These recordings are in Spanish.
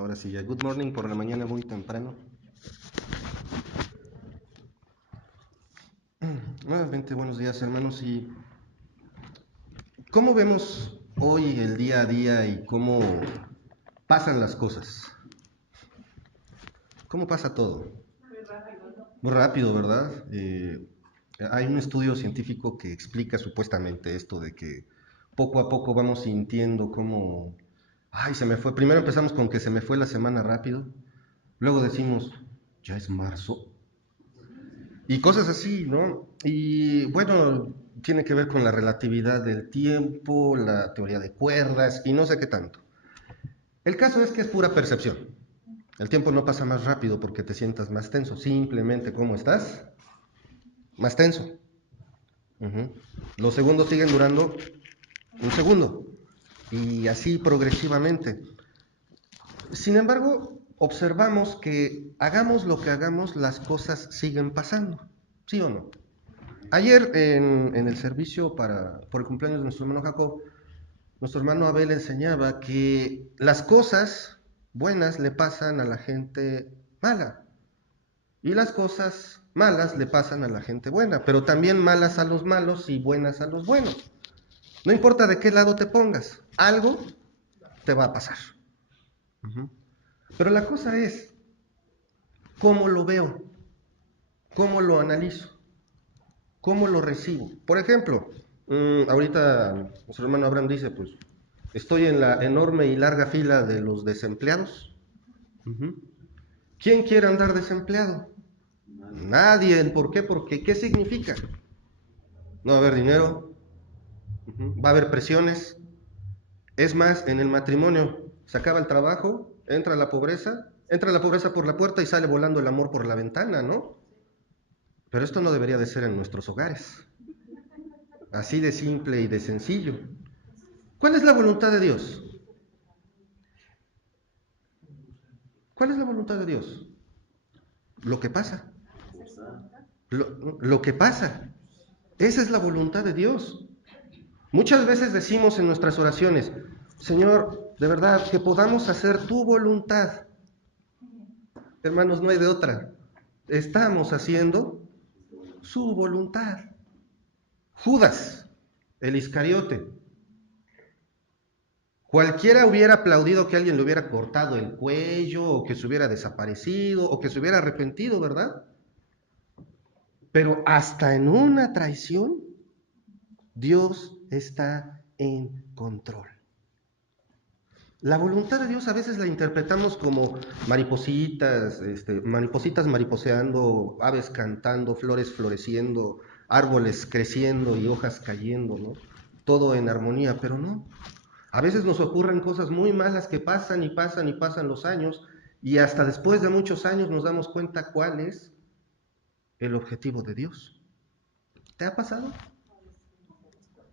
Ahora sí, ya. Good morning por la mañana muy temprano. Nuevamente, buenos días, hermanos. ¿Y cómo vemos hoy el día a día y cómo pasan las cosas? ¿Cómo pasa todo? Muy rápido, ¿verdad? Hay un estudio científico que explica supuestamente esto de que poco a poco vamos sintiendo cómo... Ay, se me fue. Primero empezamos con que se me fue la semana rápido. Luego decimos, ya es marzo. Y cosas así, ¿no? Y bueno, tiene que ver con la relatividad del tiempo, la teoría de cuerdas y no sé qué tanto. El caso es que es pura percepción. El tiempo no pasa más rápido porque te sientas más tenso. Simplemente, ¿cómo estás? Más tenso. Uh-huh. Los segundos siguen durando un segundo. Y así progresivamente. Sin embargo, observamos que hagamos lo que hagamos, las cosas siguen pasando. ¿Sí o no? Ayer en el servicio por el cumpleaños de nuestro hermano Jacob, nuestro hermano Abel enseñaba que las cosas buenas le pasan a la gente mala y las cosas malas le pasan a la gente buena, pero también malas a los malos y buenas a los buenos. No importa de qué lado te pongas, algo te va a pasar. Uh-huh. Pero la cosa es, ¿cómo lo veo? ¿Cómo lo analizo? ¿Cómo lo recibo? Por ejemplo, ahorita nuestro hermano Abraham dice, pues, estoy en la enorme y larga fila de los desempleados. Uh-huh. ¿Quién quiere andar desempleado? Nadie. ¿Por qué? Porque, ¿qué significa? No va a haber dinero, uh-huh, va a haber presiones. Es más, en el matrimonio se acaba el trabajo, entra la pobreza por la puerta y sale volando el amor por la ventana, ¿no? Pero esto no debería de ser en nuestros hogares. Así de simple y de sencillo. ¿Cuál es la voluntad de Dios? ¿Cuál es la voluntad de Dios? Lo que pasa. Lo que pasa. Esa es la voluntad de Dios. Muchas veces decimos en nuestras oraciones, Señor, de verdad, que podamos hacer tu voluntad. Hermanos, no hay de otra. Estamos haciendo su voluntad. Judas, el Iscariote. Cualquiera hubiera aplaudido que alguien le hubiera cortado el cuello, o que se hubiera desaparecido, o que se hubiera arrepentido, ¿verdad? Pero hasta en una traición, Dios está en control. La voluntad de Dios a veces la interpretamos como maripositas, maripositas mariposeando, aves cantando, flores floreciendo, árboles creciendo y hojas cayendo, ¿no? Todo en armonía, pero no. A veces nos ocurren cosas muy malas que pasan y pasan y pasan los años y hasta después de muchos años nos damos cuenta cuál es el objetivo de Dios. ¿Te ha pasado?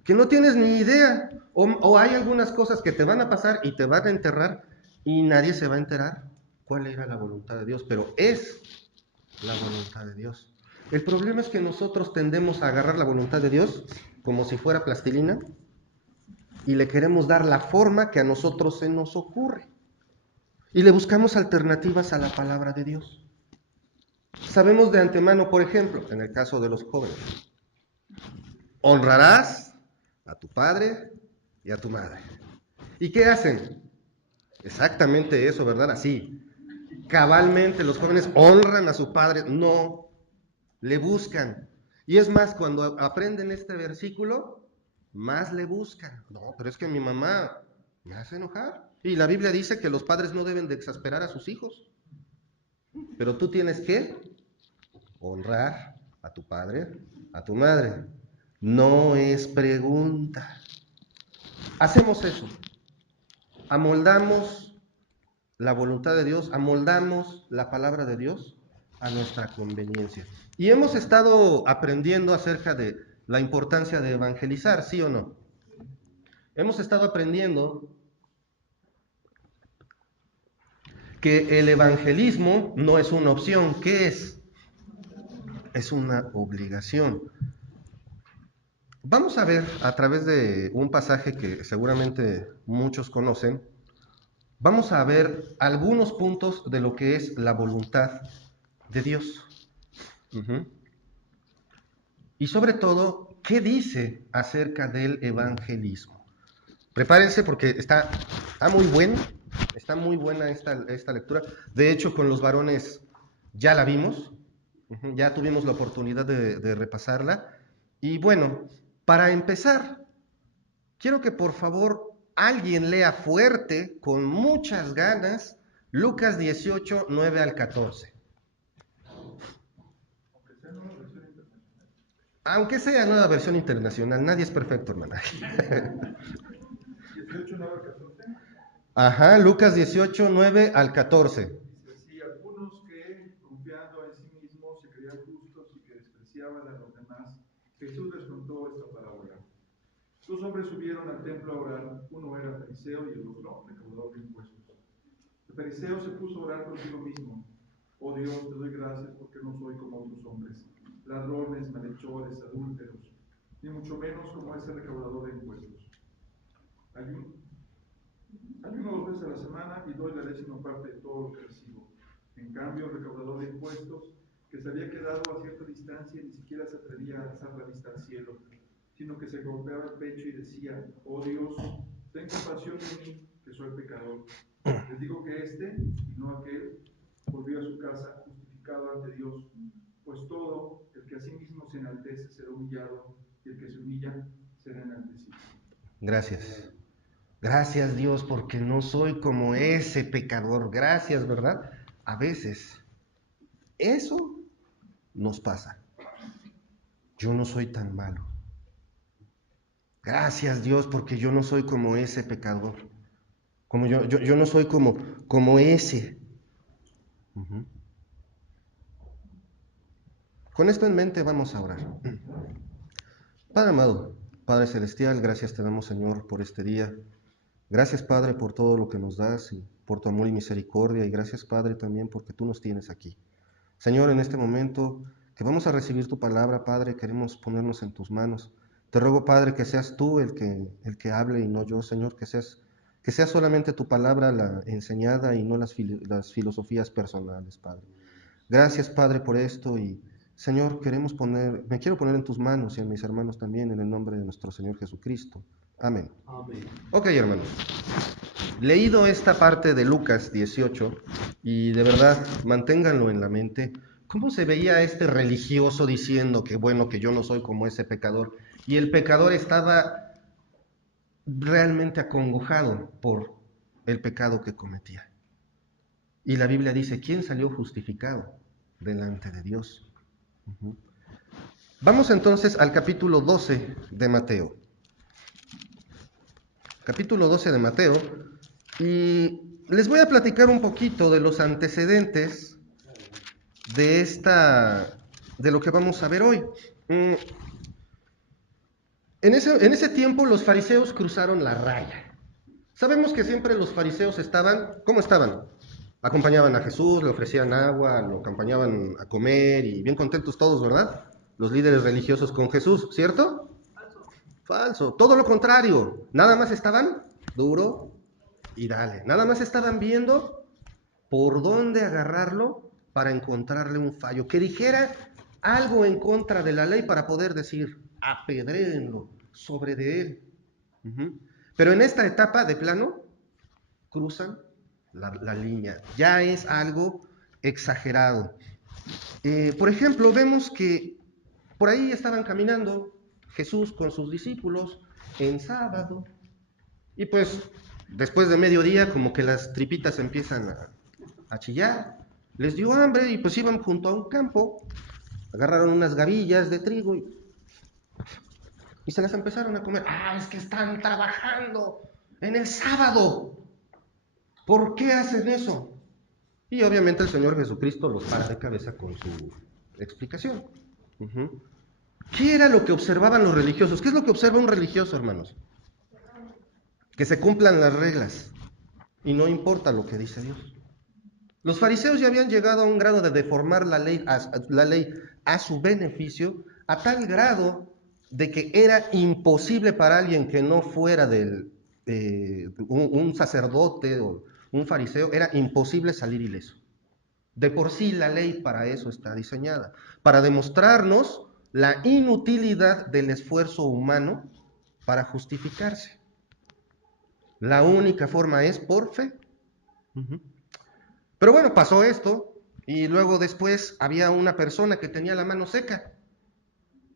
Que no tienes ni idea, o hay algunas cosas que te van a pasar y te van a enterrar y nadie se va a enterar cuál era la voluntad de Dios, pero es la voluntad de Dios. El problema es que nosotros tendemos a agarrar la voluntad de Dios como si fuera plastilina y le queremos dar la forma que a nosotros se nos ocurre y le buscamos alternativas a la palabra de Dios. Sabemos de antemano, por ejemplo, en el caso de los jóvenes, honrarás a tu padre y a tu madre. ¿Y qué hacen? Exactamente eso, ¿verdad? Así. Cabalmente los jóvenes honran a su padre, no, le buscan. Y es más, cuando aprenden este versículo, más le buscan. No, pero es que mi mamá me hace enojar. Y la Biblia dice que los padres no deben de exasperar a sus hijos. Pero tú tienes que honrar a tu padre, a tu madre. No es pregunta. Hacemos eso. Amoldamos la voluntad de Dios, amoldamos la palabra de Dios a nuestra conveniencia. Y hemos estado aprendiendo acerca de la importancia de evangelizar, ¿sí o no? Hemos estado aprendiendo que el evangelismo no es una opción, ¿qué es? Es una obligación. Vamos a ver a través de un pasaje que seguramente muchos conocen, vamos a ver algunos puntos de lo que es la voluntad de Dios. Uh-huh. Y sobre todo, ¿qué dice acerca del evangelismo? Prepárense porque está muy buena esta lectura. De hecho, con los varones ya la vimos, ya tuvimos la oportunidad de repasarla. Y bueno, para empezar, quiero que por favor alguien lea fuerte, con muchas ganas, Lucas 18, 9 al 14. Aunque sea nueva versión internacional, nadie es perfecto, hermana. 18, 9 al 14. Ajá, Lucas 18, 9 al 14. Dice así: algunos que, confiando en sí mismos, se creían justos y que despreciaban a los demás, Jesús les contó esta parábola. Dos hombres subieron al templo a orar, uno era fariseo y el otro recaudador de impuestos. El fariseo se puso a orar consigo mismo: oh Dios, te doy gracias porque no soy como otros hombres, ladrones, malhechores, adúlteros, ni mucho menos como ese recaudador de impuestos. Ayuno 2 veces a la semana y doy la 10ª parte de todo lo que recibo. En cambio, el recaudador de impuestos, que se había quedado a cierta distancia, ni siquiera se atrevía a alzar la vista al cielo, sino que se golpeaba el pecho y decía: oh Dios, ten compasión de mí, que soy pecador. Les digo que este, y no aquel, volvió a su casa justificado ante Dios, pues todo el que a sí mismo se enaltece será humillado, y el que se humilla será enaltecido. Gracias. Gracias, Dios, porque no soy como ese pecador. Gracias, ¿verdad? A veces eso nos pasa. Yo no soy tan malo. Gracias, Dios, porque yo no soy como ese pecador. Como yo no soy como ese. Uh-huh. Con esto en mente vamos a orar. Padre amado, Padre celestial, gracias te damos, Señor, por este día. Gracias, Padre, por todo lo que nos das y por tu amor y misericordia. Y gracias, Padre, también porque tú nos tienes aquí. Señor, en este momento que vamos a recibir tu palabra, Padre, queremos ponernos en tus manos. Te ruego, Padre, que seas tú el que hable y no yo, Señor, que sea solamente tu palabra la enseñada y no las filosofías personales, Padre. Gracias, Padre, por esto y, Señor, me quiero poner en tus manos y en mis hermanos también, en el nombre de nuestro Señor Jesucristo. Amén. Amén. Ok, hermanos. Leído esta parte de Lucas 18, y de verdad, manténganlo en la mente, ¿cómo se veía este religioso diciendo que bueno, que yo no soy como ese pecador? Y el pecador estaba realmente acongojado por el pecado que cometía. Y la Biblia dice, ¿quién salió justificado delante de Dios? Uh-huh. Vamos entonces al capítulo 12 de Mateo. Capítulo 12 de Mateo. Y les voy a platicar un poquito de los antecedentes de lo que vamos a ver hoy. En ese tiempo los fariseos cruzaron la raya. Sabemos que siempre los fariseos ¿cómo estaban? Acompañaban a Jesús, le ofrecían agua, lo acompañaban a comer y bien contentos todos, ¿verdad? Los líderes religiosos con Jesús, ¿cierto? Falso, todo lo contrario. Nada más estaban duro y dale. Nada más estaban viendo por dónde agarrarlo para encontrarle un fallo, que dijera algo en contra de la ley para poder decir, apedréenlo sobre de él. Uh-huh. Pero en esta etapa de plano, cruzan la línea. Ya es algo exagerado. Por ejemplo, vemos que por ahí estaban caminando Jesús con sus discípulos en sábado, y pues después de mediodía como que las tripitas empiezan a chillar, les dio hambre y pues iban junto a un campo, agarraron unas gavillas de trigo y se las empezaron a comer. Ah, es que están trabajando en el sábado. ¿Por qué hacen eso? Y obviamente el Señor Jesucristo los para de cabeza con su explicación. Uh-huh. ¿Qué era lo que observaban los religiosos? ¿Qué es lo que observa un religioso, hermanos? Que se cumplan las reglas y no importa lo que dice Dios. Los fariseos ya habían llegado a un grado de deformar la ley a su beneficio, a tal grado de que era imposible para alguien que no fuera un sacerdote un fariseo, era imposible salir ileso. De por sí la ley para eso está diseñada, para demostrarnos la inutilidad del esfuerzo humano para justificarse. La única forma es por fe. Pero bueno, pasó esto y luego después había una persona que tenía la mano seca.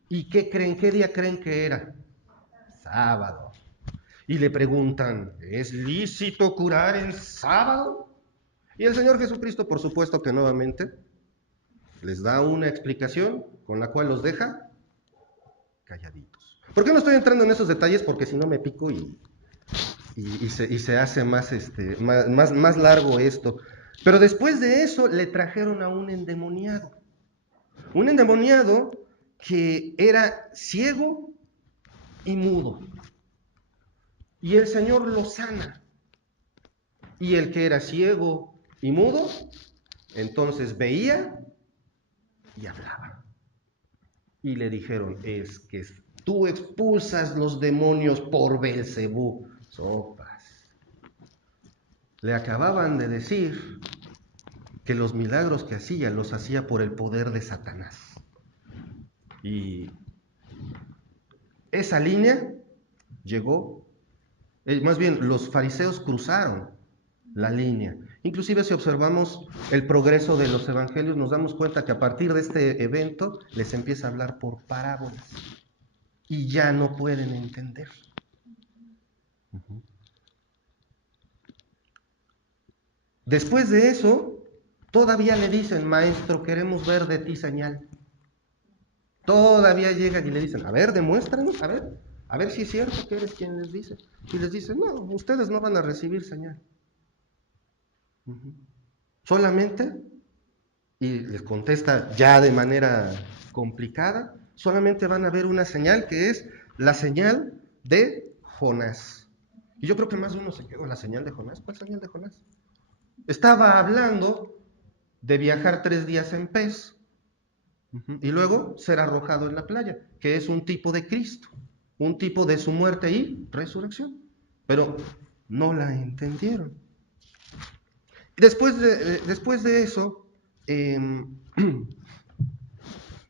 ¿Y qué creen? ¿Qué día creen que era? Sábado. Y le preguntan, ¿es lícito curar en sábado? Y el Señor Jesucristo, por supuesto que nuevamente, les da una explicación con la cual los deja calladitos. ¿Por qué no estoy entrando en esos detalles? Porque si no me pico y se hace más largo esto. Pero después de eso le trajeron a un endemoniado. Un endemoniado que era ciego y mudo. Y el Señor lo sana. Y el que era ciego y mudo, entonces veía y hablaba. Y le dijeron, es que tú expulsas los demonios por Belcebú. Sopas. Le acababan de decir que los milagros que hacía los hacía por el poder de Satanás. Y esa línea llegó, más bien los fariseos cruzaron la línea. Inclusive si observamos el progreso de los evangelios, nos damos cuenta que a partir de este evento les empieza a hablar por parábolas y ya no pueden entender. Después de eso, todavía le dicen, maestro, queremos ver de ti señal. Todavía llegan y le dicen, a ver, demuéstranos, a ver si es cierto que eres quien les dice. Y les dicen, no, ustedes no van a recibir señal. Solamente, y les contesta ya de manera complicada, solamente van a ver una señal que es la señal de Jonás. Y yo creo que más de uno se quedó, la señal de Jonás. ¿Cuál señal de Jonás? Estaba hablando de viajar 3 días en pez y luego ser arrojado en la playa, que es un tipo de Cristo, un tipo de su muerte y resurrección. Pero no la entendieron. Después de eso,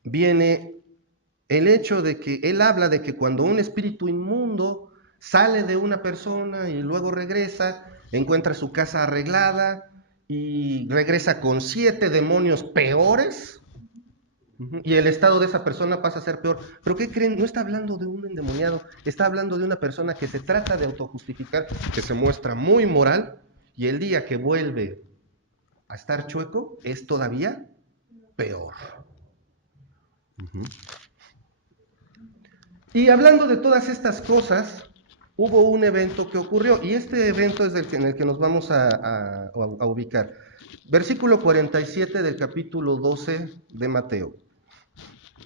viene el hecho de que él habla de que cuando un espíritu inmundo sale de una persona y luego regresa, encuentra su casa arreglada y regresa con 7 demonios peores, y el estado de esa persona pasa a ser peor. ¿Pero qué creen? No está hablando de un endemoniado, está hablando de una persona que se trata de autojustificar, que se muestra muy moral, y el día que vuelve a estar chueco es todavía peor. Y hablando de todas estas cosas, hubo un evento que ocurrió, y este evento es en el que nos vamos a ubicar. Versículo 47 del capítulo 12 de Mateo.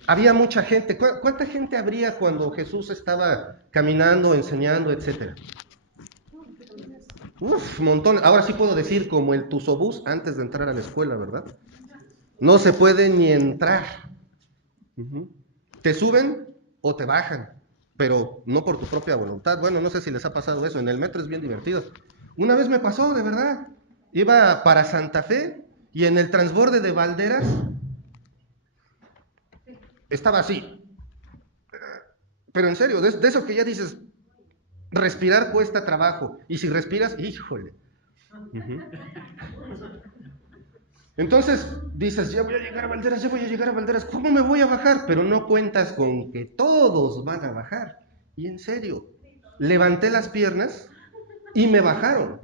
Había mucha gente. ¿Cuánta gente habría cuando Jesús estaba caminando, enseñando, etcétera? Uf, montón. Ahora sí puedo decir como el tusobús antes de entrar a la escuela, ¿verdad? No se puede ni entrar. Te suben o te bajan, pero no por tu propia voluntad. Bueno, no sé si les ha pasado eso. En el metro es bien divertido. Una vez me pasó, de verdad. Iba para Santa Fe y en el transborde de Valderas estaba así. Pero en serio, de eso que ya dices, respirar cuesta trabajo. Y si respiras, híjole. Entonces dices, ya voy a llegar a Valderas, ya voy a llegar a Valderas. ¿Cómo me voy a bajar? Pero no cuentas con que todos van a bajar. Y en serio, levanté las piernas y me bajaron.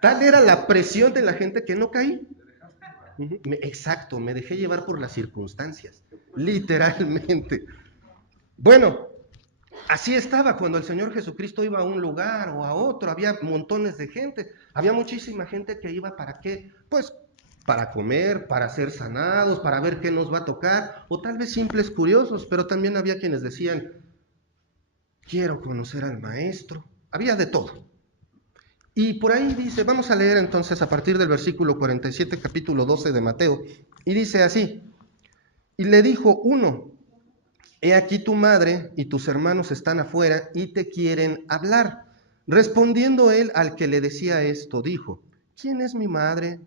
Tal era la presión de la gente que no caí. Exacto, me dejé llevar por las circunstancias, literalmente. Bueno, así estaba cuando el Señor Jesucristo iba a un lugar o a otro, había montones de gente, había muchísima gente que iba ¿para qué? Pues para comer, para ser sanados, para ver qué nos va a tocar, o tal vez simples curiosos, pero también había quienes decían, quiero conocer al Maestro, había de todo. Y por ahí dice, vamos a leer entonces a partir del versículo 47, capítulo 12 de Mateo, y dice así, y le dijo uno, he aquí tu madre y tus hermanos están afuera y te quieren hablar. Respondiendo él al que le decía esto, dijo: ¿quién es mi madre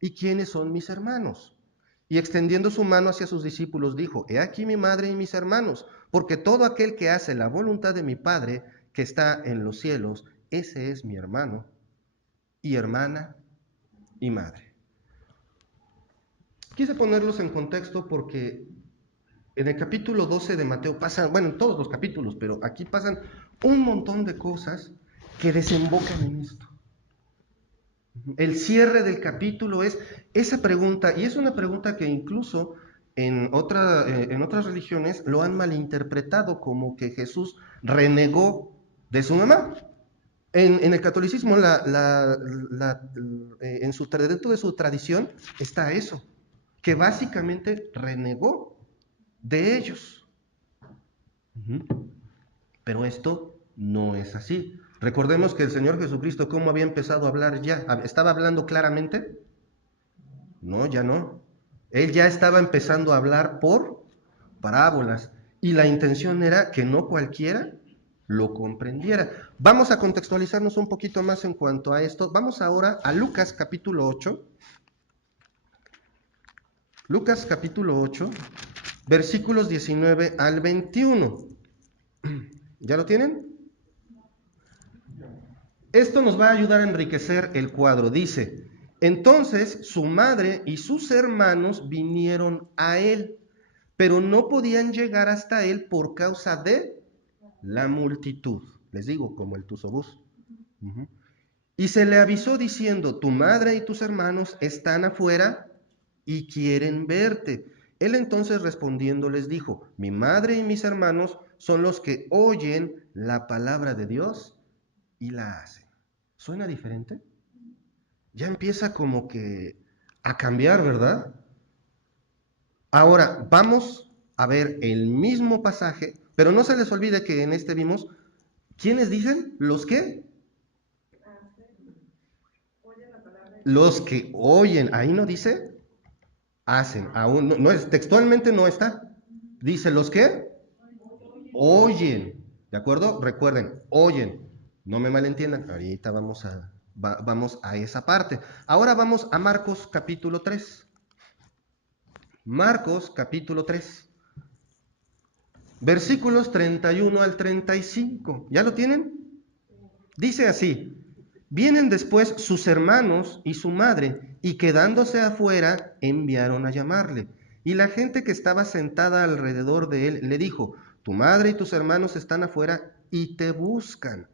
y quiénes son mis hermanos? Y extendiendo su mano hacia sus discípulos, dijo: he aquí mi madre y mis hermanos, porque todo aquel que hace la voluntad de mi Padre que está en los cielos, ese es mi hermano y hermana y madre. Quise ponerlos en contexto porque en el capítulo 12 de Mateo pasan, bueno, en todos los capítulos, pero aquí pasan un montón de cosas que desembocan en esto. El cierre del capítulo es esa pregunta, y es una pregunta que incluso en otras religiones lo han malinterpretado como que Jesús renegó de su mamá. En el catolicismo, dentro de su tradición está eso, que básicamente renegó de ellos. Pero esto no es así. Recordemos que el Señor Jesucristo, ¿cómo había empezado a hablar ya? ¿Estaba hablando claramente? No, ya no. Él ya estaba empezando a hablar por parábolas. Y la intención era que no cualquiera lo comprendiera. Vamos a contextualizarnos un poquito más en cuanto a esto. Vamos ahora a Lucas capítulo 8. Lucas capítulo 8, versículos 19 al 21. ¿Ya lo tienen? Esto nos va a ayudar a enriquecer el cuadro. Dice: entonces su madre y sus hermanos vinieron a él, pero no podían llegar hasta él por causa de la multitud. Les digo, como el tusobús. Y se le avisó diciendo: tu madre y tus hermanos están afuera y quieren verte. Él entonces respondiendo les dijo: mi madre y mis hermanos son los que oyen la palabra de Dios y la hacen. ¿Suena diferente? Ya empieza como que a cambiar, ¿verdad? Ahora vamos a ver el mismo pasaje, pero no se les olvide que en este vimos, ¿quiénes dicen? ¿Los qué? Los que oyen. Ahí no dice hacen. Aún no es, textualmente no está. Dice los que oyen. ¿De acuerdo? Recuerden, oyen. No me malentiendan. Ahorita vamos a esa parte. Ahora vamos a Marcos capítulo 3. Marcos capítulo 3. Versículos 31 al 35. ¿Ya lo tienen? Dice así: vienen después sus hermanos y su madre, y quedándose afuera, enviaron a llamarle. Y la gente que estaba sentada alrededor de él le dijo: tu madre y tus hermanos están afuera y te buscan.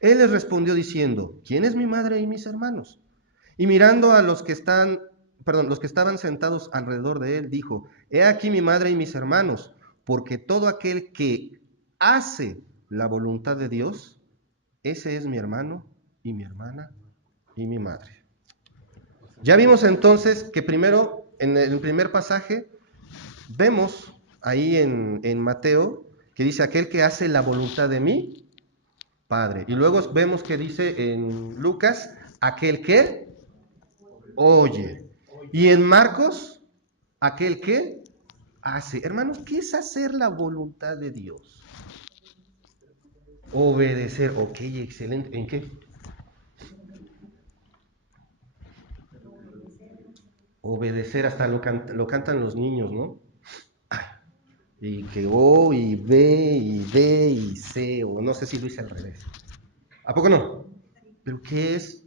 Él les respondió diciendo: ¿quién es mi madre y mis hermanos? Y mirando a los que estaban sentados alrededor de él, dijo: he aquí mi madre y mis hermanos, porque todo aquel que hace la voluntad de Dios, ese es mi hermano y mi hermana y mi madre. Ya vimos entonces que primero, en el primer pasaje, vemos ahí en Mateo, que dice: aquel que hace la voluntad de mi Padre. Y luego vemos que dice en Lucas: aquel que oye. Y en Marcos, aquel que hace. Hermanos, ¿qué es hacer la voluntad de Dios? Obedecer. Ok, excelente. ¿En qué? Obedecer, hasta lo cantan los niños, ¿no? Y que y ve y sé, o no sé si lo hice al revés. ¿A poco no? Pero ¿qué es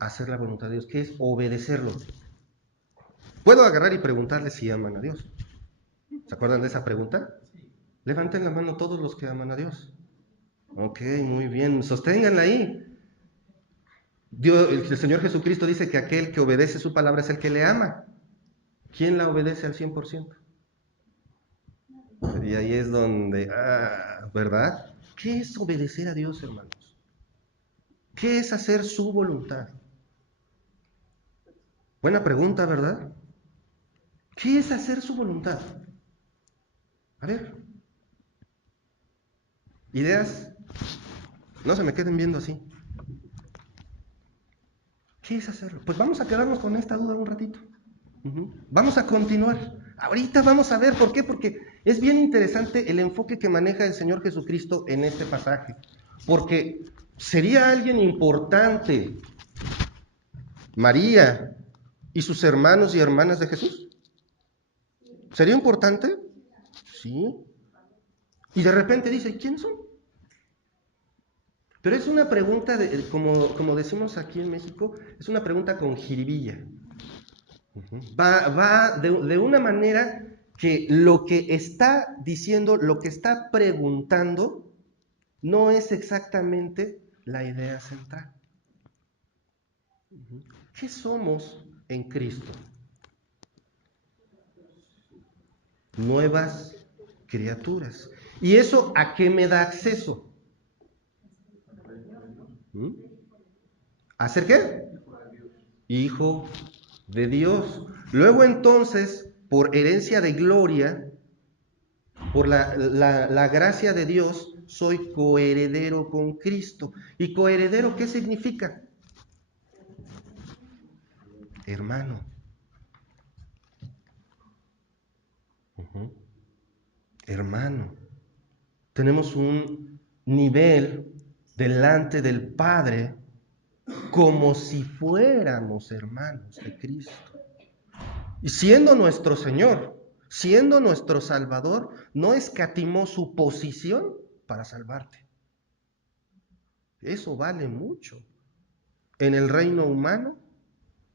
hacer la voluntad de Dios? ¿Qué es obedecerlo? Puedo agarrar y preguntarle si aman a Dios. ¿Se acuerdan de esa pregunta? Levanten la mano todos los que aman a Dios. Ok, muy bien, sosténganla ahí. Dios, el Señor Jesucristo dice que aquel que obedece su palabra es el que le ama. ¿Quién la obedece al 100%? Y ahí es donde, ¿verdad? ¿Qué es obedecer a Dios, hermanos? ¿Qué es hacer su voluntad? Buena pregunta, ¿verdad? ¿Qué es hacer su voluntad? A ver, ideas, no se me queden viendo así. ¿Qué es hacerlo? Pues vamos a quedarnos con esta duda un ratito. Vamos a continuar. Ahorita vamos a ver por qué, porque es bien interesante el enfoque que maneja el Señor Jesucristo en este pasaje. Porque ¿Sería alguien importante María y sus hermanos y hermanas de Jesús? ¿Sería importante? Sí. Y de repente dice, ¿quién son? Pero es una pregunta, como decimos aquí en México, es una pregunta con jiribilla. Va de una manera que lo que está diciendo, lo que está preguntando, no es exactamente la idea central. ¿Qué somos en Cristo? Nuevas criaturas. ¿Y eso a qué me da acceso? ¿A ser qué? Hijo de Dios. Luego entonces, por herencia de gloria, por la gracia de Dios, soy coheredero con Cristo. ¿Y coheredero qué significa? Hermano. Hermano. Tenemos un nivel delante del Padre como si fuéramos hermanos de Cristo. Y siendo nuestro Señor, siendo nuestro Salvador, no escatimó su posición para salvarte. Eso vale mucho en el reino humano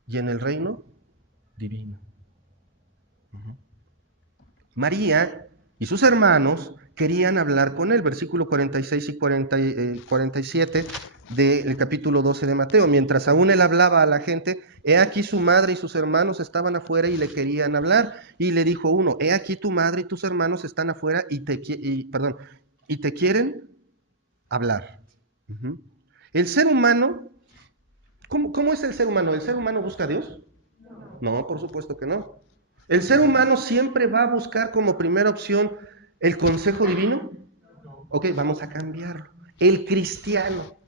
y en el reino divino. María y sus hermanos querían hablar con él, versículo 46 y 47 del capítulo 12 de Mateo. Mientras aún él hablaba a la gente, he aquí su madre y sus hermanos estaban afuera y le querían hablar. Y le dijo uno, he aquí tu madre y tus hermanos están afuera y te quieren hablar. El ser humano, ¿cómo es el ser humano? ¿El ser humano busca a Dios? No, por supuesto que no. ¿El ser humano siempre va a buscar como primera opción el consejo divino? Ok, vamos a cambiarlo. El cristiano,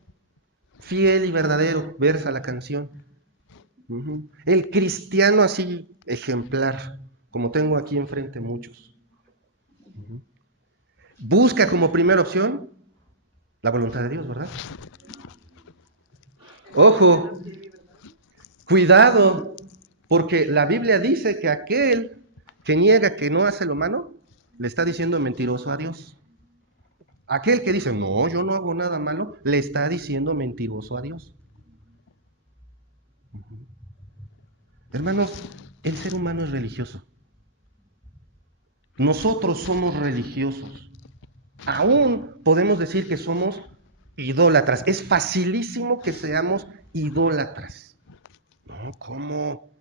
fiel y verdadero, versa la canción. El cristiano así ejemplar, como tengo aquí enfrente muchos. Busca como primera opción la voluntad de Dios, ¿verdad? Ojo, cuidado, porque la Biblia dice que aquel que niega que no hace lo malo, le está diciendo mentiroso a Dios. Aquel que dice, no, yo no hago nada malo, le está diciendo mentiroso a Dios. Hermanos, el ser humano es religioso. Nosotros somos religiosos. Aún podemos decir que somos idólatras. Es facilísimo que seamos idólatras. No, ¿cómo?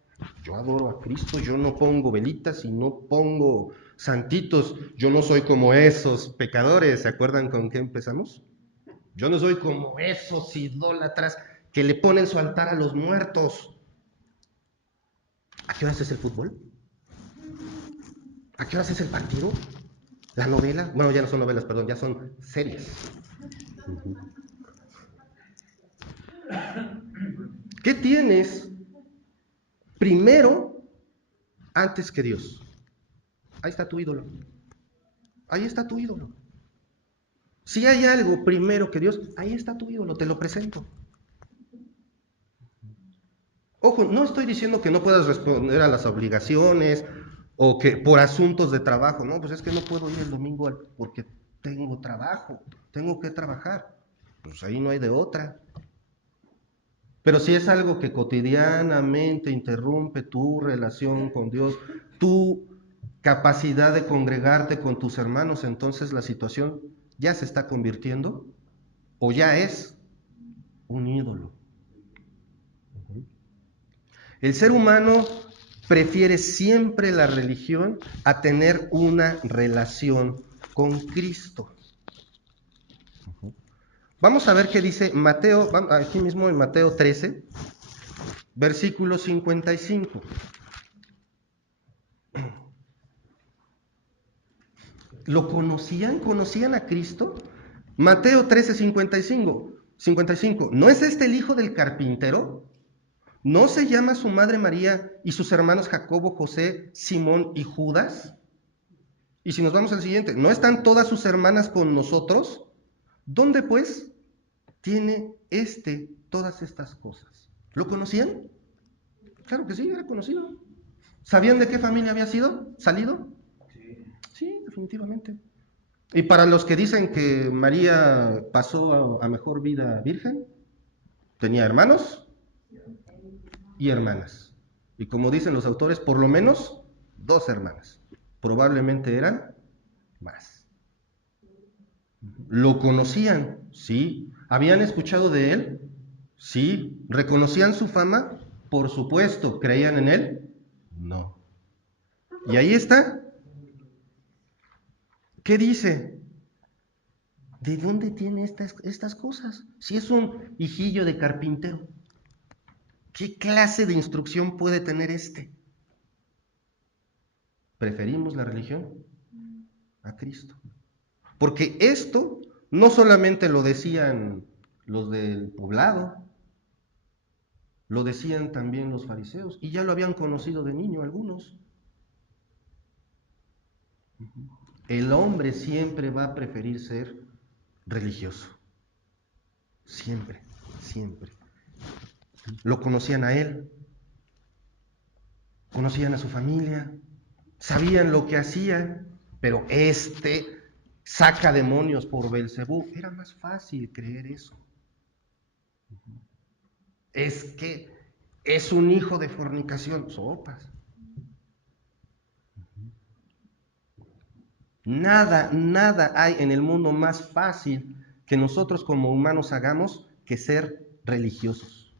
Yo adoro a Cristo, yo no pongo velitas y no pongo santitos. Yo no soy como esos pecadores. ¿Se acuerdan con qué empezamos? Yo no soy como esos idólatras que le ponen su altar a los muertos. ¿A qué horas es el fútbol? ¿A qué horas es el partido? ¿La novela? Bueno, ya no son novelas, perdón, ya son series. ¿Qué tienes primero antes que Dios? Ahí está tu ídolo. Ahí está tu ídolo. Si hay algo primero que Dios, ahí está tu ídolo, te lo presento. Ojo, no estoy diciendo que no puedas responder a las obligaciones o que por asuntos de trabajo, no, pues es que no puedo ir el domingo porque tengo trabajo, tengo que trabajar. Pues ahí no hay de otra. Pero si es algo que cotidianamente interrumpe tu relación con Dios, tu capacidad de congregarte con tus hermanos, entonces la situación ya se está convirtiendo o ya es un ídolo. El ser humano prefiere siempre la religión a tener una relación con Cristo. Vamos a ver qué dice Mateo, aquí mismo en Mateo 13, versículo 55. ¿Lo conocían? ¿Conocían a Cristo? Mateo 13, 55. ¿No es este el hijo del carpintero? ¿No se llama su madre María y sus hermanos Jacobo, José, Simón y Judas? Y si nos vamos al siguiente, ¿no están todas sus hermanas con nosotros? ¿Dónde pues tiene todas estas cosas. ¿Lo conocían? Claro que sí, era conocido. ¿Sabían de qué familia había salido? Sí, definitivamente. Y para los que dicen que María pasó a mejor vida virgen, tenía hermanos y hermanas. Y como dicen los autores, por lo menos 2 hermanas. Probablemente eran más. ¿Lo conocían? Sí. ¿Habían escuchado de él? Sí. ¿Reconocían su fama? Por supuesto. ¿Creían en él? No. Y ahí está. ¿Qué dice? ¿De dónde tiene estas cosas? Si es un hijillo de carpintero, ¿qué clase de instrucción puede tener Preferimos la religión a Cristo. Porque esto no solamente lo decían los del poblado, lo decían también los fariseos, y ya lo habían conocido de niño algunos. El hombre siempre va a preferir ser religioso. Siempre, siempre. Lo conocían a él, conocían a su familia, sabían lo que hacía, pero saca demonios por Belcebú. Era más fácil creer eso. Es que es un hijo de fornicación, sopas. Nada hay en el mundo más fácil que nosotros como humanos hagamos que ser religiosos.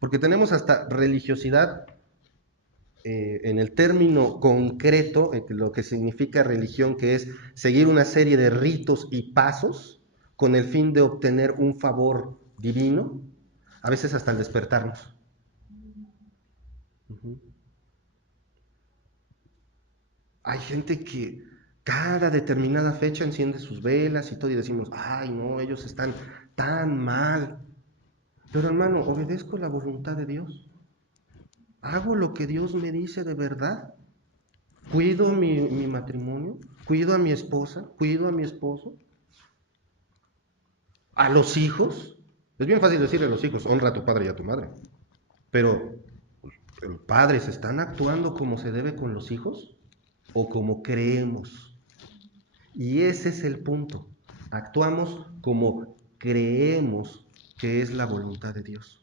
Porque tenemos hasta religiosidad en el término concreto, lo que significa religión, que es seguir una serie de ritos y pasos con el fin de obtener un favor divino, a veces hasta el despertarnos. Hay gente que cada determinada fecha enciende sus velas y todo y decimos, ay no, ellos están tan mal. Pero hermano, obedezco la voluntad de Dios. Hago lo que Dios me dice de verdad. Cuido mi matrimonio, cuido a mi esposa, cuido a mi esposo, a los hijos. Es bien fácil decirle a los hijos, honra a tu padre y a tu madre. Pero, ¿padres están actuando como se debe con los hijos o como creemos? Y ese es el punto. Actuamos como creemos que es la voluntad de Dios.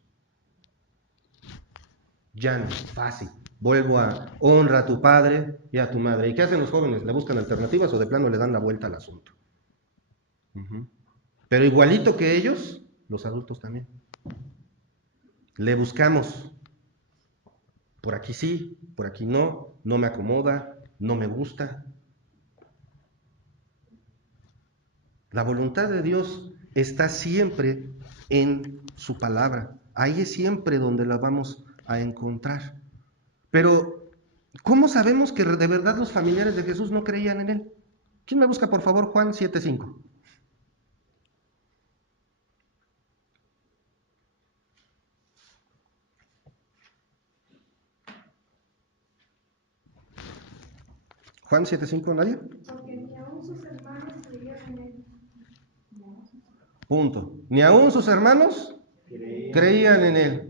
Ya no, fácil. Vuelvo a honra a tu padre y a tu madre. ¿Y qué hacen los jóvenes? ¿Le buscan alternativas o de plano le dan la vuelta al asunto? Pero igualito que ellos, los adultos también. Le buscamos. Por aquí sí, por aquí no, no me acomoda, no me gusta. La voluntad de Dios está siempre en su palabra. Ahí es siempre donde la vamos a encontrar. Pero, ¿cómo sabemos que de verdad los familiares de Jesús no creían en él? ¿Quién me busca, por favor, Juan 7:5? Juan 7:5, ¿nadie? Porque ni aun sus hermanos creían en él. Punto. Ni aún sus hermanos creían en él.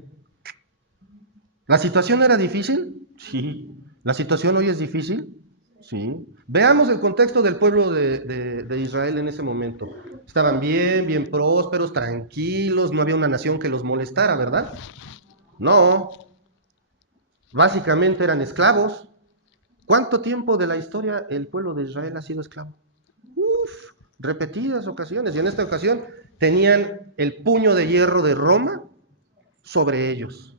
¿La situación era difícil? Sí. ¿La situación hoy es difícil? Sí. Veamos el contexto del pueblo de Israel en ese momento. Estaban bien prósperos, tranquilos, no había una nación que los molestara, ¿verdad? No. Básicamente eran esclavos. ¿Cuánto tiempo de la historia el pueblo de Israel ha sido esclavo? Repetidas ocasiones. Y en esta ocasión tenían el puño de hierro de Roma sobre ellos.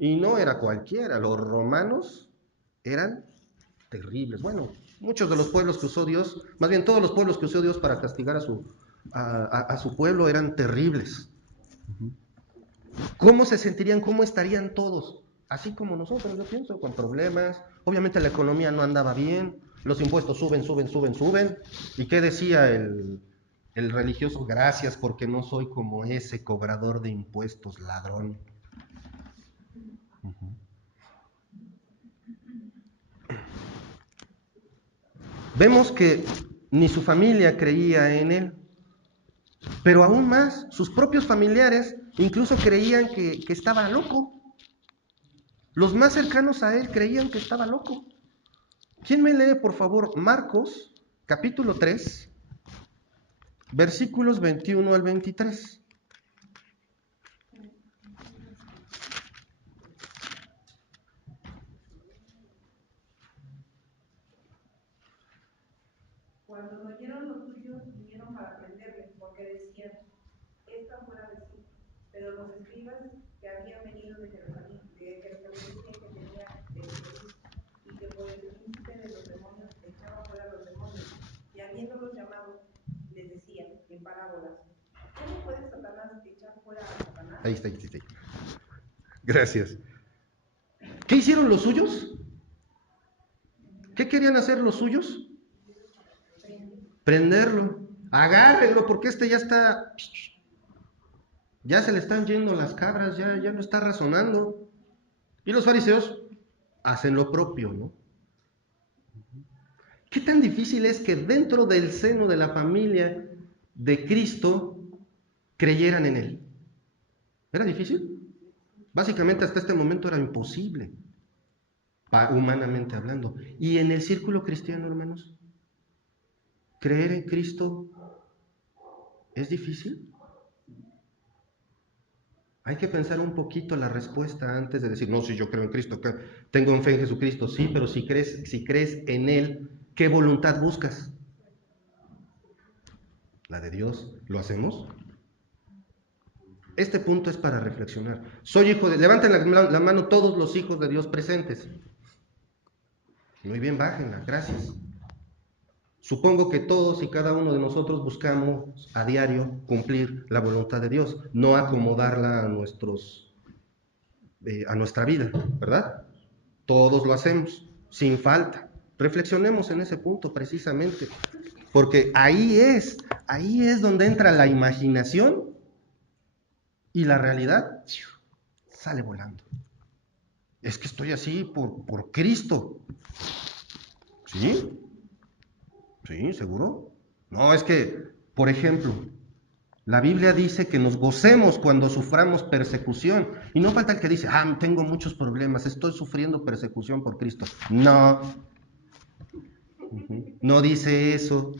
Y no era cualquiera, los romanos eran terribles. Bueno, muchos de los pueblos que usó Dios, más bien todos los pueblos que usó Dios para castigar a su pueblo eran terribles. ¿Cómo se sentirían? ¿Cómo estarían todos? Así como nosotros, yo pienso, con problemas. Obviamente la economía no andaba bien, los impuestos suben. ¿Y qué decía el religioso? Gracias porque no soy como ese cobrador de impuestos, ladrón. Vemos que ni su familia creía en él, Pero aún más, sus propios familiares incluso creían que estaba loco. Los más cercanos a él creían que estaba loco. ¿Quién me lee, por favor, Marcos, capítulo 3, versículos 21 al 23? Cuando lo oyeron los suyos, vinieron para prenderle, porque decían, está fuera de sí. Pero los escribas que habían venido de Jerusalén decían que tenía Beelzebub, y que por el príncipe de los demonios echaba fuera a los demonios. Y habiéndolos llamado, les decía en parábolas, ¿cómo puede Satanás echar fuera a Satanás? Ahí está. Gracias. ¿Qué hicieron los suyos? ¿Qué querían hacer los suyos? Prenderlo. Agárrenlo, porque ya se le están yendo las cabras, ya no está razonando. Y los fariseos hacen lo propio, ¿no? ¿Qué tan difícil es que dentro del seno de la familia de Cristo creyeran en Él? ¿Era difícil? Básicamente hasta este momento era imposible, humanamente hablando. ¿Y en el círculo cristiano, hermanos? ¿Creer en Cristo es difícil? Hay que pensar un poquito la respuesta antes de decir, no, si yo creo en Cristo, tengo fe en Jesucristo, sí, pero si crees en Él, ¿qué voluntad buscas? La de Dios. ¿Lo hacemos? Este punto es para reflexionar. Soy hijo de... Levanten la mano todos los hijos de Dios presentes. Muy bien, bájenla, gracias. Supongo que todos y cada uno de nosotros buscamos a diario cumplir la voluntad de Dios, no acomodarla a nuestra vida, ¿verdad? Todos lo hacemos, sin falta. Reflexionemos en ese punto precisamente, porque ahí es donde entra la imaginación y la realidad sale volando. Es que estoy así por Cristo. ¿Sí? ¿Sí? ¿Seguro? No, es que, por ejemplo, la Biblia dice que nos gocemos cuando suframos persecución. Y no falta el que dice, tengo muchos problemas, estoy sufriendo persecución por Cristo. No. No dice eso.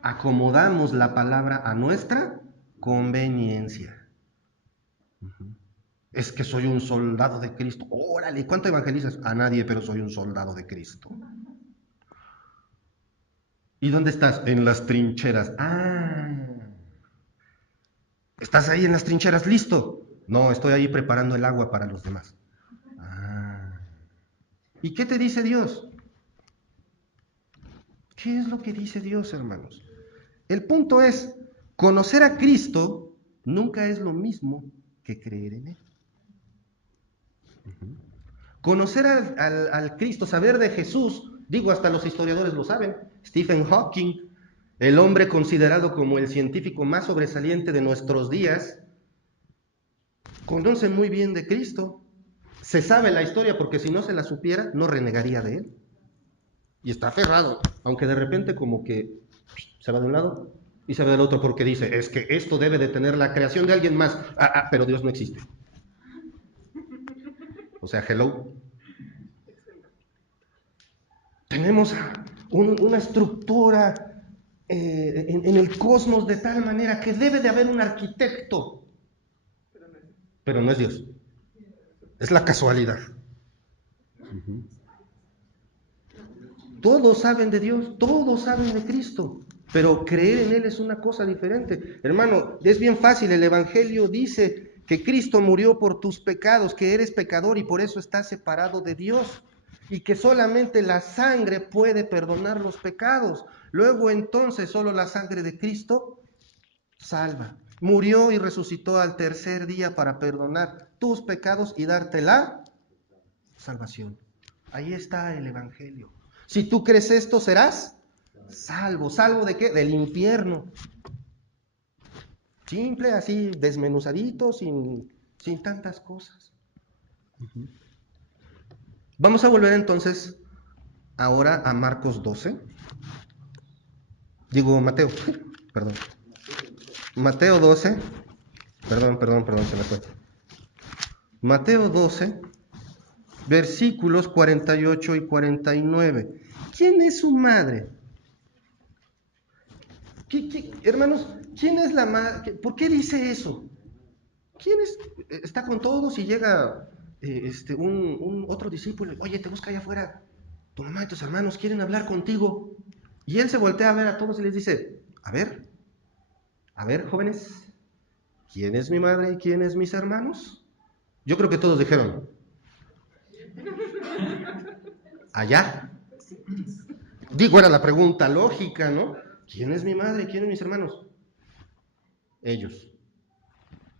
Acomodamos la palabra a nuestra conveniencia. Es que soy un soldado de Cristo. Órale, ¿cuánto evangelizas? A nadie, pero soy un soldado de Cristo. ¿Y dónde estás? En las trincheras. ¿Estás ahí en las trincheras listo? No, estoy ahí preparando el agua para los demás. ¿Y qué te dice Dios? ¿Qué es lo que dice Dios, hermanos? El punto es, conocer a Cristo nunca es lo mismo que creer en Él. Conocer al Cristo, saber de Jesús, digo, hasta los historiadores lo saben. Stephen Hawking, el hombre considerado como el científico más sobresaliente de nuestros días, conoce muy bien de Cristo. Se sabe la historia porque si no se la supiera, no renegaría de Él. Y está aferrado, aunque de repente como que se va de un lado y se va del otro porque dice, es que esto debe de tener la creación de alguien más. Pero Dios no existe. O sea, hello. Tenemos una estructura en el cosmos de tal manera que debe de haber un arquitecto. Pero no es Dios. Es la casualidad. Todos saben de Dios, todos saben de Cristo, pero creer en Él es una cosa diferente. Hermano, es bien fácil, el Evangelio dice que Cristo murió por tus pecados, que eres pecador y por eso estás separado de Dios, y que solamente la sangre puede perdonar los pecados. Luego entonces solo la sangre de Cristo salva. Murió y resucitó al tercer día para perdonar tus pecados y darte la salvación. Ahí está el Evangelio. Si tú crees esto, serás salvo. ¿Salvo de qué? Del infierno. Simple, así, desmenuzadito, sin tantas cosas. Vamos a volver entonces ahora a Marcos 12. Digo, Mateo, perdón. Mateo 12, perdón, se me fue. Mateo 12, versículos 48 y 49. ¿Quién es su madre? Hermanos, ¿quién es la madre? ¿Por qué dice eso? ¿Quién es? Está con todos y llega un otro discípulo. Oye, te busca allá afuera. Tu mamá y tus hermanos quieren hablar contigo. Y él se voltea a ver a todos y les dice, a ver, jóvenes, ¿quién es mi madre y quién es mis hermanos? Yo creo que todos dijeron, allá. Digo, era la pregunta lógica, ¿no? ¿Quién es mi madre y quién es mis hermanos? Ellos.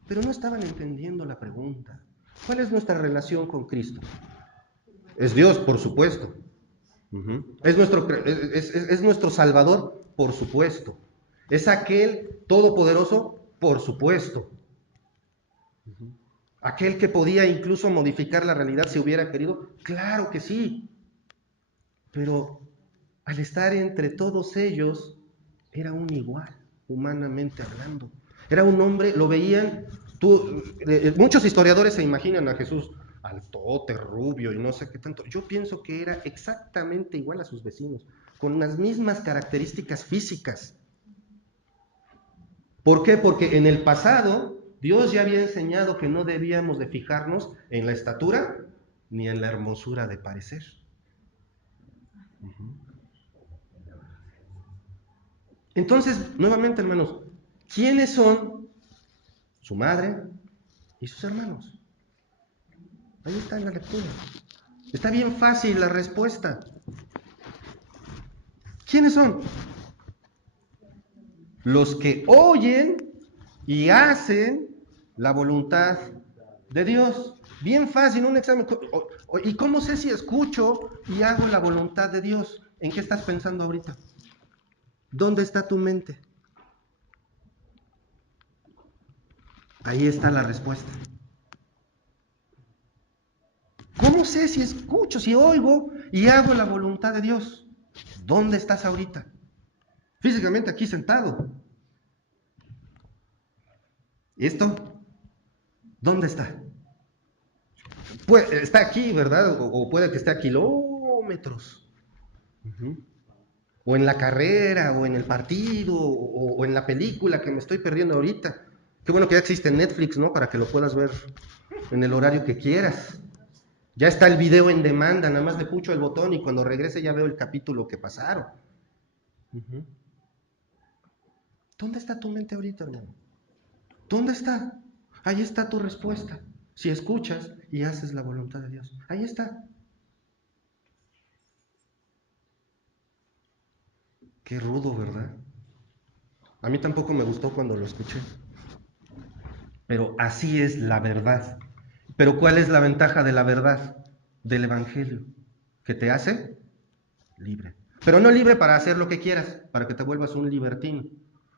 Pero no estaban entendiendo la pregunta. ¿Cuál es nuestra relación con Cristo? Es Dios, por supuesto. Es nuestro Salvador, por supuesto. Es aquel todopoderoso, por supuesto. Aquel que podía incluso modificar la realidad si hubiera querido, claro que sí. Pero al estar entre todos ellos, era un igual, humanamente hablando. Era un hombre, lo veían, muchos historiadores se imaginan a Jesús altote, rubio y no sé qué tanto. Yo pienso que era exactamente igual a sus vecinos, con las mismas características físicas. ¿Por qué? Porque en el pasado Dios ya había enseñado que no debíamos de fijarnos en la estatura ni en la hermosura de parecer. Entonces, nuevamente, hermanos, ¿quiénes son su madre y sus hermanos? Ahí está en la lectura. Está bien fácil la respuesta. ¿Quiénes son? Los que oyen y hacen la voluntad de Dios. Bien fácil, un examen. ¿Y cómo sé si escucho y hago la voluntad de Dios? ¿En qué estás pensando ahorita? ¿Dónde está tu mente? Ahí está la respuesta. ¿Cómo sé si escucho, si oigo y hago la voluntad de Dios? ¿Dónde estás ahorita? Físicamente aquí sentado. ¿Esto? ¿Dónde está? Pues está aquí, ¿verdad? O puede que esté a kilómetros. O en la carrera, o en el partido, o en la película que me estoy perdiendo ahorita. Qué bueno que ya existe Netflix, ¿no? Para que lo puedas ver en el horario que quieras. Ya está el video en demanda, nada más le pucho el botón y cuando regrese ya veo el capítulo que pasaron. ¿Dónde está tu mente ahorita, hermano? ¿Dónde está? Ahí está tu respuesta. Si escuchas y haces la voluntad de Dios. Ahí está. Qué rudo, ¿verdad? A mí tampoco me gustó cuando lo escuché. Pero así es la verdad. Pero ¿cuál es la ventaja de la verdad? Del Evangelio. Que te hace libre. Pero no libre para hacer lo que quieras, para que te vuelvas un libertino,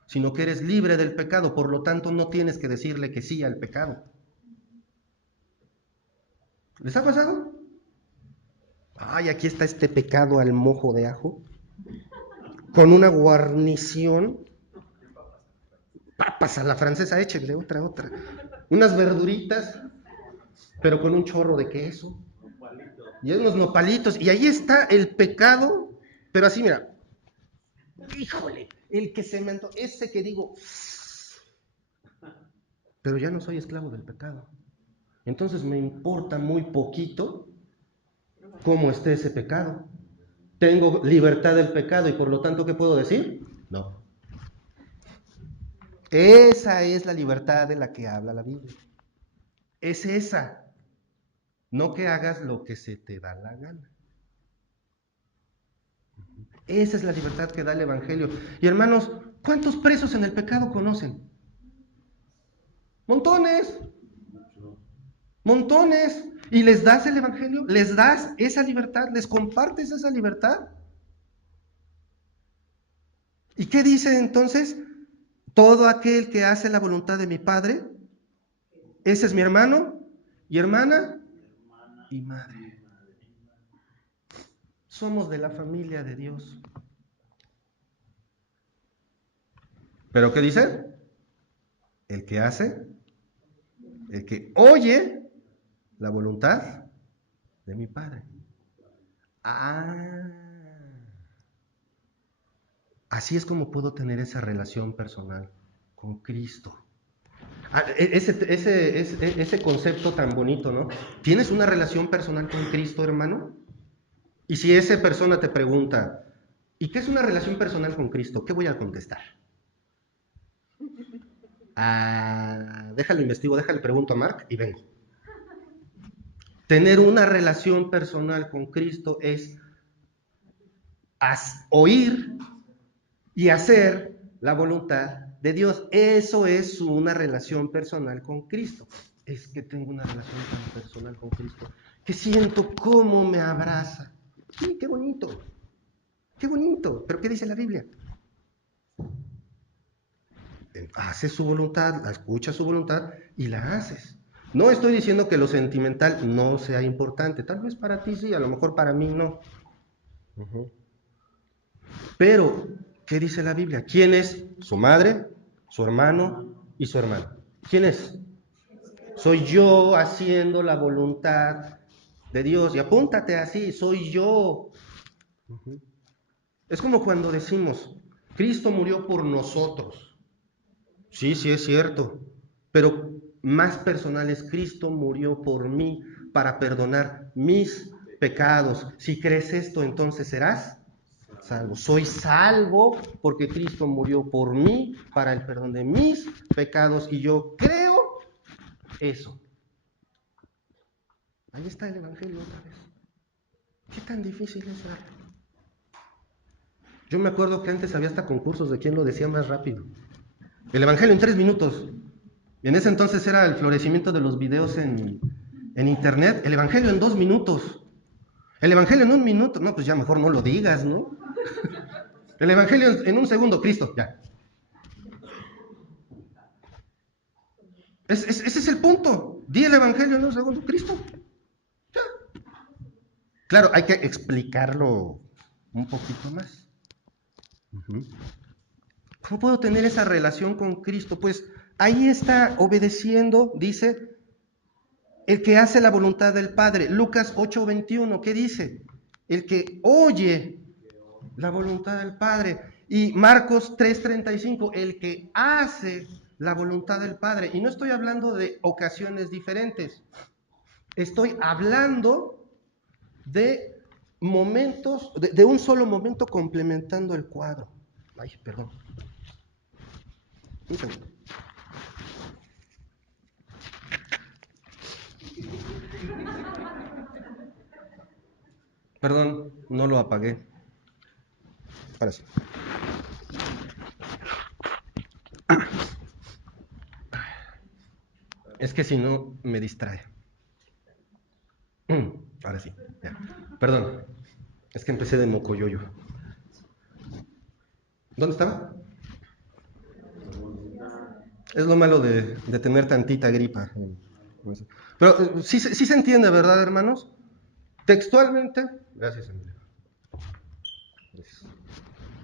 sino que eres libre del pecado, por lo tanto no tienes que decirle que sí al pecado. ¿Les ha pasado? Ay, aquí está este pecado al mojo de ajo, con una guarnición, papas a la francesa, échenle otra. Unas verduritas, pero con un chorro de queso. Y unos nopalitos, y ahí está el pecado, pero así, mira. Híjole, el que se me antojó, ese que digo, pero ya no soy esclavo del pecado. Entonces me importa muy poquito cómo esté ese pecado. Tengo libertad del pecado y por lo tanto, ¿qué puedo decir? No. Esa es la libertad de la que habla la Biblia. Es esa. No que hagas lo que se te da la gana. Esa es la libertad que da el Evangelio. Y hermanos, ¿cuántos presos en el pecado conocen? Montones. Montones. ¿Y les das el Evangelio? ¿Les das esa libertad? ¿Les compartes esa libertad? ¿Y qué dice entonces? Todo aquel que hace la voluntad de mi Padre, ese es mi hermano y hermana y madre. Somos de la familia de Dios. ¿Pero qué dice? el que hace, el que oye la voluntad de mi Padre. Así es como puedo tener esa relación personal con Cristo. Ese concepto tan bonito, ¿no? ¿Tienes una relación personal con Cristo, hermano? Y si esa persona te pregunta, ¿y qué es una relación personal con Cristo? ¿Qué voy a contestar? Déjale investigo, déjale pregunto a Mark y vengo. Tener una relación personal con Cristo es oír y hacer la voluntad de Dios. Eso es una relación personal con Cristo. Es que tengo una relación tan personal con Cristo que siento cómo me abraza. Sí, qué bonito. Qué bonito. Pero ¿qué dice la Biblia? Haces su voluntad, escuchas su voluntad y la haces. No estoy diciendo que lo sentimental no sea importante. Tal vez para ti sí, a lo mejor para mí no. Pero, ¿qué dice la Biblia? ¿Quién es su madre, su hermano y su hermana? ¿Quién es? Soy yo haciendo la voluntad de Dios. Y apúntate así, soy yo. Es como cuando decimos, Cristo murió por nosotros. Sí, sí es cierto. Pero más personal es, Cristo murió por mí para perdonar mis pecados. Si crees esto, entonces serás salvo. Soy salvo porque Cristo murió por mí para el perdón de mis pecados y yo creo eso. Ahí está el Evangelio otra vez. ¿Qué tan difícil es darlo? Yo me acuerdo que antes había hasta concursos de quién lo decía más rápido. El Evangelio en 3 minutos. Y en ese entonces era el florecimiento de los videos en internet. El Evangelio en 2 minutos. El Evangelio en 1 minuto. No, pues ya mejor no lo digas, ¿no? El Evangelio en 1 segundo. Cristo, ya. Ese es el punto. Di el Evangelio en 1 segundo. Cristo. Ya. Claro, hay que explicarlo un poquito más. ¿Cómo puedo tener esa relación con Cristo? Pues ahí está obedeciendo, dice, el que hace la voluntad del Padre. Lucas 8:21, ¿qué dice? El que oye la voluntad del Padre. Y Marcos 3:35, el que hace la voluntad del Padre. Y no estoy hablando de ocasiones diferentes. Estoy hablando de momentos, de un solo momento complementando el cuadro. Ay, perdón. Un segundo. Perdón, no lo apagué. Ahora sí. Es que si no, me distrae. Ahora sí, ya. Perdón, es que empecé de mocoyoyo. ¿Dónde estaba? Es lo malo de tener tantita gripa. Pero sí se entiende, ¿verdad, hermanos? Textualmente, gracias, Emilio. Gracias.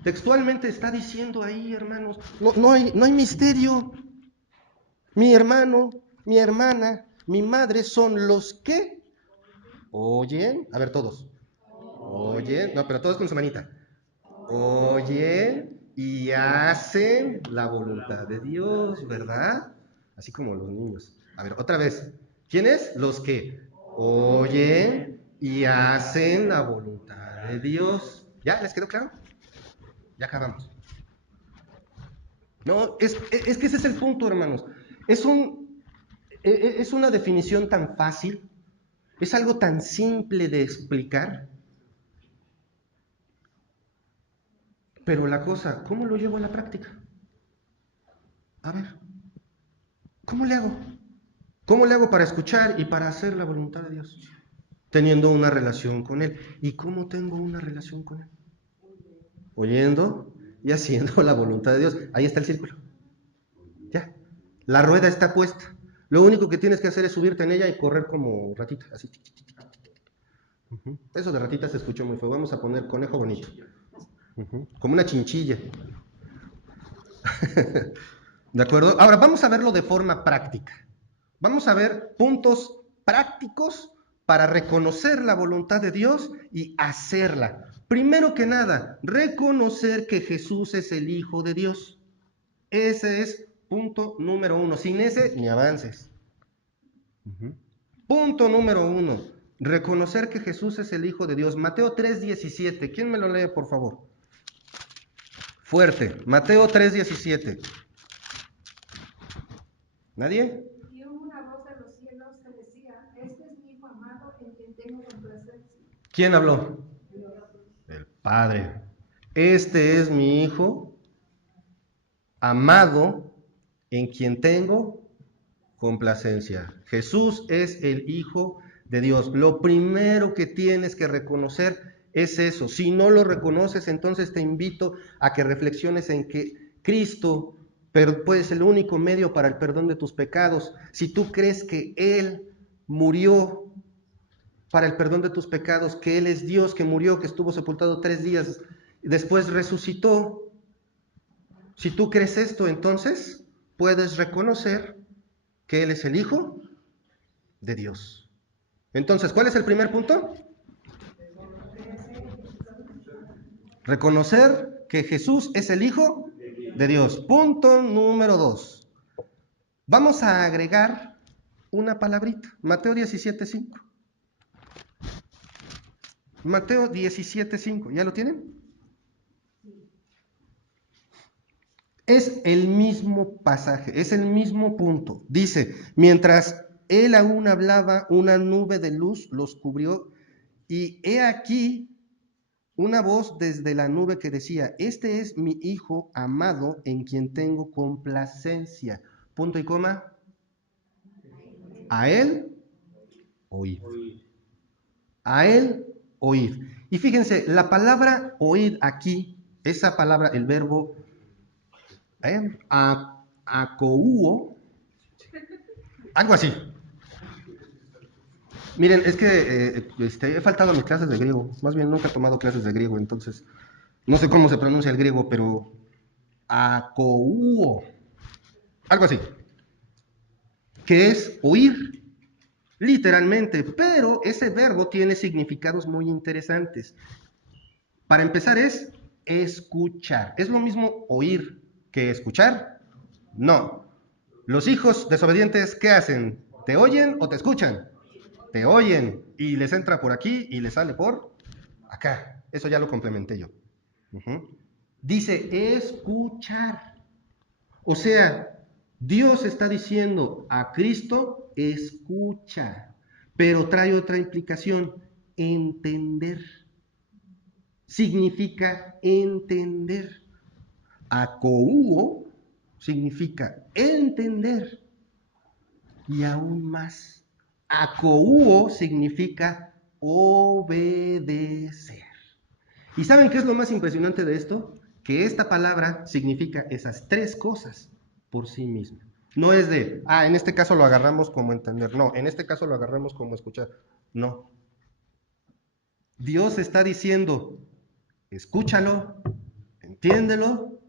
Textualmente está diciendo ahí, hermanos, no hay misterio. Mi hermano, mi hermana, mi madre son los que oyen. A ver, todos. Oyen, no, pero todos con su manita. Oyen y hacen la voluntad de Dios, ¿verdad? Así como los niños. A ver, otra vez. ¿Quiénes? Los que oyen y hacen la voluntad de Dios. ¿Ya? ¿Les quedó claro? Ya acabamos. No, es que ese es el punto, hermanos. Es una definición tan fácil, es algo tan simple de explicar, pero la cosa, ¿cómo lo llevo a la práctica? A ver, ¿cómo le hago? ¿Cómo le hago para escuchar y para hacer la voluntad de Dios? Teniendo una relación con Él. ¿Y cómo tengo una relación con Él? Oyendo y haciendo la voluntad de Dios. Ahí está el círculo. Ya, la rueda está puesta. Lo único que tienes que hacer es subirte en ella y correr como ratita, así. Eso de ratita se escuchó muy feo. Vamos a poner conejo bonito. Como una chinchilla. ¿De acuerdo? Ahora vamos a verlo de forma práctica. Vamos a ver puntos prácticos para reconocer la voluntad de Dios y hacerla. Primero que nada, reconocer que Jesús es el Hijo de Dios. Ese es punto número 1. Sin ese, ni avances. Punto número 1. Reconocer que Jesús es el Hijo de Dios. Mateo 3:17. ¿Quién me lo lee, por favor? Fuerte. Mateo 3:17. ¿Nadie? Y una voz de los cielos que decía: este es mi Hijo amado en quien tengo complacencia. ¿Quién habló? El Padre. Este es mi Hijo amado en quien tengo complacencia. Jesús es el Hijo de Dios. Lo primero que tienes que reconocer es eso. Si no lo reconoces, entonces te invito a que reflexiones en que Cristo puede ser el único medio para el perdón de tus pecados. Si tú crees que Él murió para el perdón de tus pecados, que Él es Dios, que murió, que estuvo sepultado 3 días, después resucitó. Si tú crees esto, entonces puedes reconocer que Él es el Hijo de Dios. Entonces, ¿cuál es el primer punto? Reconocer que Jesús es el Hijo de Dios. Punto número 2. Vamos a agregar una palabrita. Mateo 17:5. Mateo 17:5. ¿Ya lo tienen? Es el mismo pasaje, es el mismo punto. Dice, mientras él aún hablaba, una nube de luz los cubrió, y he aquí una voz desde la nube que decía: este es mi Hijo amado en quien tengo complacencia. Punto y coma. A él oíd. A él oíd. Y fíjense, la palabra oíd aquí, esa palabra, el verbo acouo, algo así. Miren, es que he faltado a mis clases de griego, más bien nunca he tomado clases de griego, entonces no sé cómo se pronuncia el griego, pero acouo, algo así, que es oír, literalmente, pero ese verbo tiene significados muy interesantes. Para empezar es escuchar. ¿Es lo mismo oír que escuchar? No. Los hijos desobedientes, ¿qué hacen? ¿Te oyen o te escuchan? Te oyen y les entra por aquí y les sale por acá. Eso ya lo complementé yo. Dice escuchar. O sea, Dios está diciendo a Cristo, escucha. Pero trae otra implicación, entender. Significa entender. Acouo significa entender. Y aún más, acouo significa obedecer. ¿Y saben qué es lo más impresionante de esto? Que esta palabra significa esas 3 cosas por sí misma. No es de, en este caso lo agarramos como entender. No, en este caso lo agarramos como escuchar. No. Dios está diciendo, escúchalo, entiéndelo,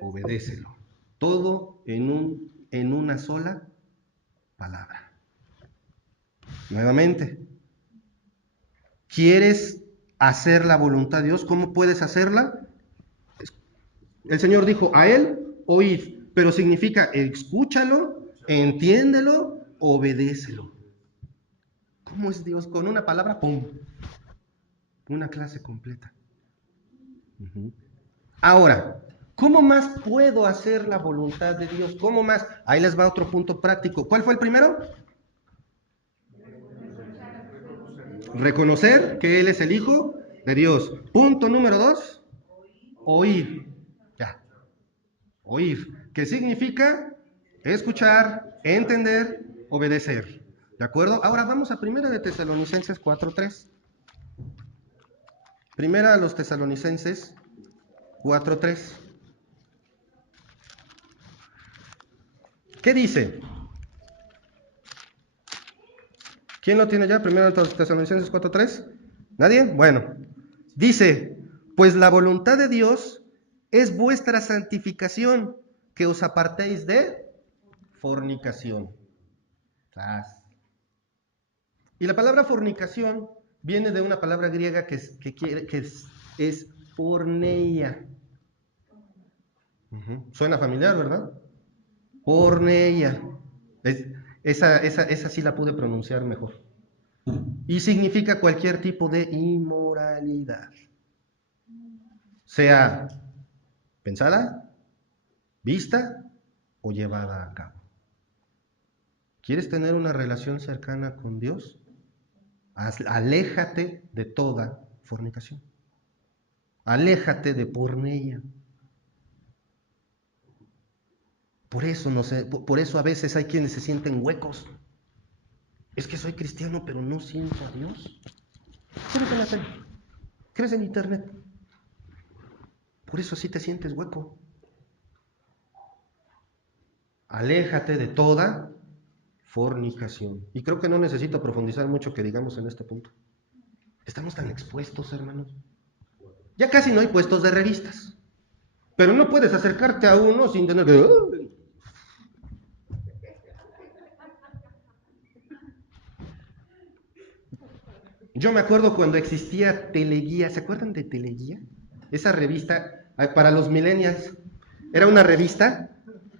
obedécelo. Todo en una sola palabra. Nuevamente, ¿quieres hacer la voluntad de Dios? ¿Cómo puedes hacerla? El Señor dijo, a Él oíd, pero significa escúchalo, entiéndelo, obedécelo. ¿Cómo es Dios? Con una palabra, ¡pum! Una clase completa. Ahora, ¿cómo más puedo hacer la voluntad de Dios? ¿Cómo más? Ahí les va otro punto práctico. ¿Cuál fue el primero? Reconocer que Él es el Hijo de Dios. Punto número 2, oír. Ya. Oír. ¿Qué significa? Escuchar, entender, obedecer. ¿De acuerdo? Ahora vamos a 1 de Tesalonicenses 4:3. 1 a los Tesalonicenses 4:3. ¿Qué dice? ¿Quién lo tiene ya? 1 Tesalonicenses 4:3. ¿Nadie? Bueno, dice, pues la voluntad de Dios es vuestra santificación, que os apartéis de fornicación. Y la palabra fornicación viene de una palabra griega que es porneia. Suena familiar, ¿verdad? Porneia. Esa sí la pude pronunciar mejor. Y significa cualquier tipo de inmoralidad. Sea pensada, vista o llevada a cabo. ¿Quieres tener una relación cercana con Dios? Aléjate de toda fornicación. Aléjate de porneia. Por eso a veces hay quienes se sienten huecos. Es que soy cristiano, pero no siento a Dios. ¿Qué ves en la tele? ¿Qué ves en internet? Por eso sí te sientes hueco. Aléjate de toda fornicación. Y creo que no necesito profundizar mucho que digamos en este punto. Estamos tan expuestos, hermanos. Ya casi no hay puestos de revistas. Pero no puedes acercarte a uno sin tener que... Yo me acuerdo cuando existía Teleguía. ¿Se acuerdan de Teleguía? Esa revista para los millennials. Era una revista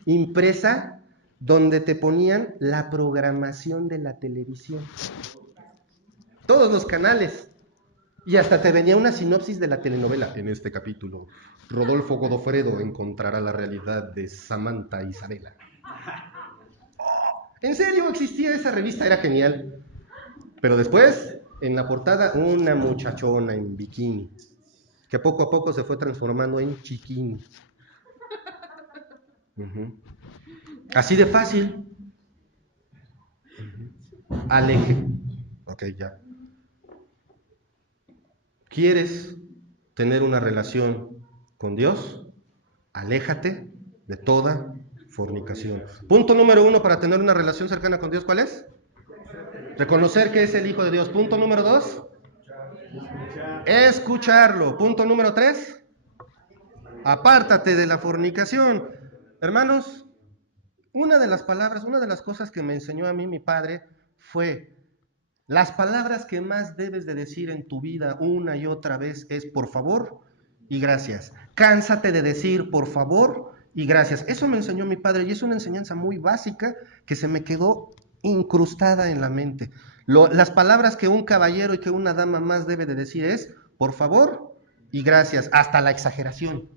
impresa donde te ponían la programación de la televisión. Todos los canales. Y hasta te venía una sinopsis de la telenovela. En este capítulo, Rodolfo Godofredo encontrará la realidad de Samantha Isabela. En serio, existía esa revista, era genial. Pero después, en la portada, una muchachona en bikini, que poco a poco se fue transformando en chiquini. Así de fácil. Aleje. Ok, ya. ¿Quieres tener una relación con Dios? Aléjate de toda fornicación. Punto número 1 para tener una relación cercana con Dios, ¿cuál es? Reconocer que es el Hijo de Dios. Punto número 2. Escucharlo. Punto número 3. Apártate de la fornicación. Hermanos, una de las cosas que me enseñó a mí mi padre fue: las palabras que más debes de decir en tu vida una y otra vez es por favor y gracias. Cánsate de decir por favor y gracias. Eso me enseñó mi padre y es una enseñanza muy básica que se me quedó incrustada en la mente. Las palabras que un caballero y que una dama más debe de decir es por favor y gracias, hasta la exageración.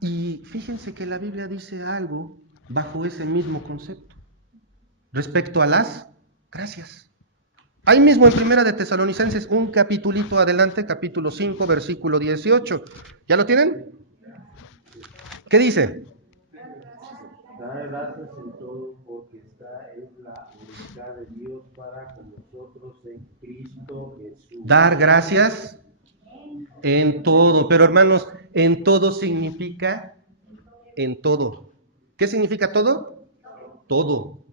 Y fíjense que la Biblia dice algo bajo ese mismo concepto respecto a las gracias. Ahí mismo en Primera de Tesalonicenses, un capitulito adelante, capítulo 5, versículo 18. ¿Ya lo tienen? ¿Qué dice? Dar gracias en todo, porque esta es la voluntad de Dios para con nosotros en Cristo Jesús. Dar gracias en todo. Pero hermanos, en todo significa en todo. ¿Qué significa todo? Todo.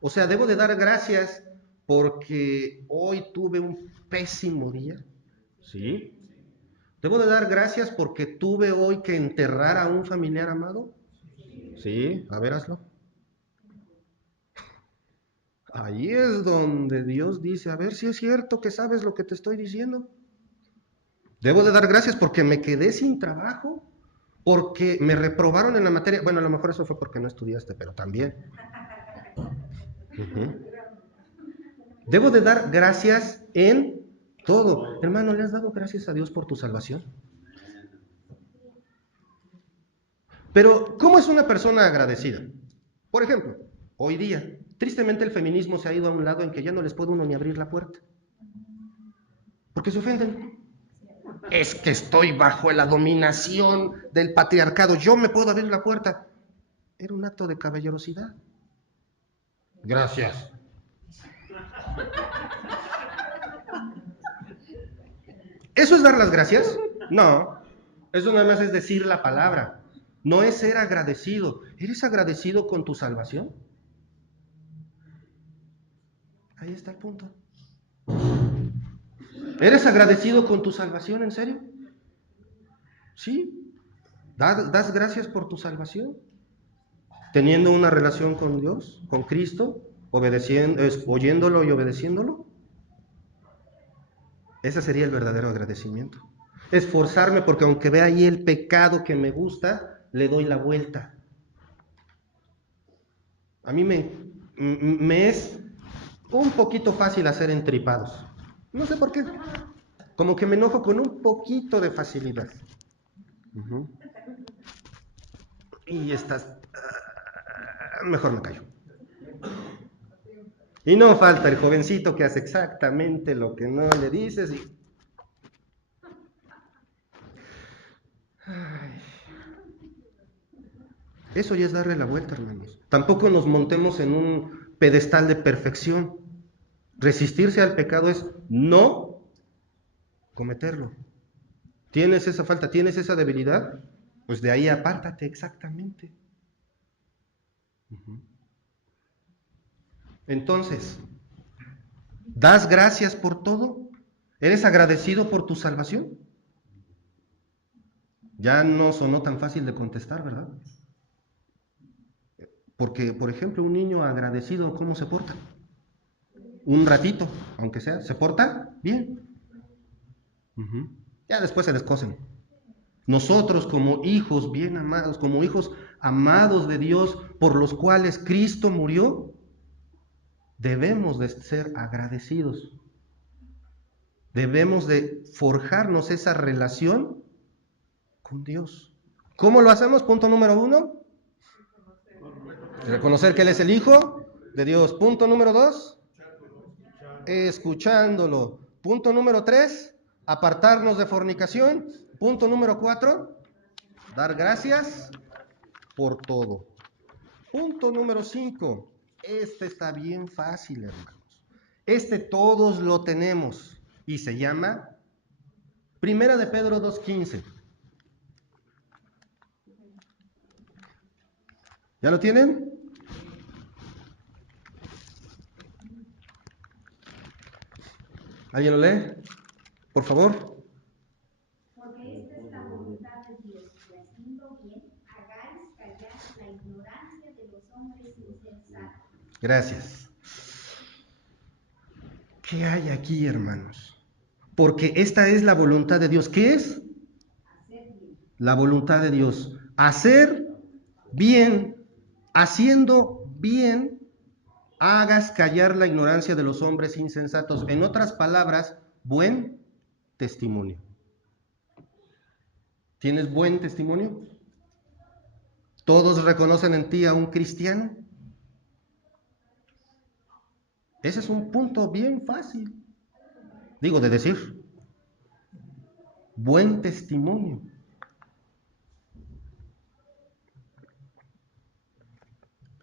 O sea, debo de dar gracias porque hoy tuve un pésimo día. ¿Sí? ¿Debo de dar gracias porque tuve hoy que enterrar a un familiar amado? Sí, a ver, hazlo. Ahí es donde Dios dice, a ver si es cierto que sabes lo que te estoy diciendo. Debo de dar gracias porque me quedé sin trabajo, porque me reprobaron en la materia. Bueno, a lo mejor eso fue porque no estudiaste, pero también. Debo de dar gracias en todo. Hermano, ¿le has dado gracias a Dios por tu salvación? Pero, ¿cómo es una persona agradecida? Por ejemplo, hoy día, tristemente el feminismo se ha ido a un lado en que ya no les puede uno ni abrir la puerta. Porque se ofenden. Es que estoy bajo la dominación del patriarcado, yo me puedo abrir la puerta. Era un acto de caballerosidad. Gracias. ¿Eso es dar las gracias? No. Eso nada más es decir la palabra. No es ser agradecido. ¿Eres agradecido con tu salvación? Ahí está el punto. ¿Eres agradecido con tu salvación, en serio? Sí. ¿Das gracias por tu salvación? Teniendo una relación con Dios, con Cristo, oyéndolo y obedeciéndolo. Ese sería el verdadero agradecimiento. Esforzarme porque aunque vea ahí el pecado que me gusta, le doy la vuelta. A mí me es un poquito fácil hacer entripados. No sé por qué. Como que me enojo con un poquito de facilidad. Uh-huh. Y estás... mejor me callo. Y no falta el jovencito que hace exactamente lo que no le dices y... Ay. Eso ya es darle la vuelta, hermanos. Tampoco nos montemos en un pedestal de perfección. Resistirse al pecado es no cometerlo. ¿Tienes esa falta? ¿Tienes esa debilidad? Pues de ahí apártate exactamente. Uh-huh. Entonces, ¿das gracias por todo? ¿Eres agradecido por tu salvación? Ya no sonó tan fácil de contestar, ¿verdad? Porque, por ejemplo, un niño agradecido, ¿cómo se porta? Un ratito, aunque sea, ¿se porta? Bien. Uh-huh. Ya después se les cosen. Nosotros como hijos bien amados, como hijos amados de Dios, por los cuales Cristo murió, debemos de ser agradecidos. Debemos de forjarnos esa relación con Dios. ¿Cómo lo hacemos? Punto número 1. Reconocer que Él es el Hijo de Dios. Punto número 2. Escuchándolo. Punto número 3. Apartarnos de fornicación. Punto número 4. Dar gracias por todo. Punto número 5. Este está bien fácil, hermanos. Este todos lo tenemos y se llama Primera de Pedro 2:15. ¿Ya lo tienen? ¿Alguien lo lee? Por favor. Porque esta es la voluntad de Dios, que haciendo bien hagáis callar la ignorancia de los hombres insensatos. Gracias. ¿Qué hay aquí, hermanos? Porque esta es la voluntad de Dios. ¿Qué es? Hacer bien. La voluntad de Dios. Hacer bien. Haciendo bien, hagas callar la ignorancia de los hombres insensatos. En otras palabras, buen testimonio. ¿Tienes buen testimonio? ¿Todos reconocen en ti a un cristiano? Ese es un punto bien fácil, digo, de decir. Buen testimonio.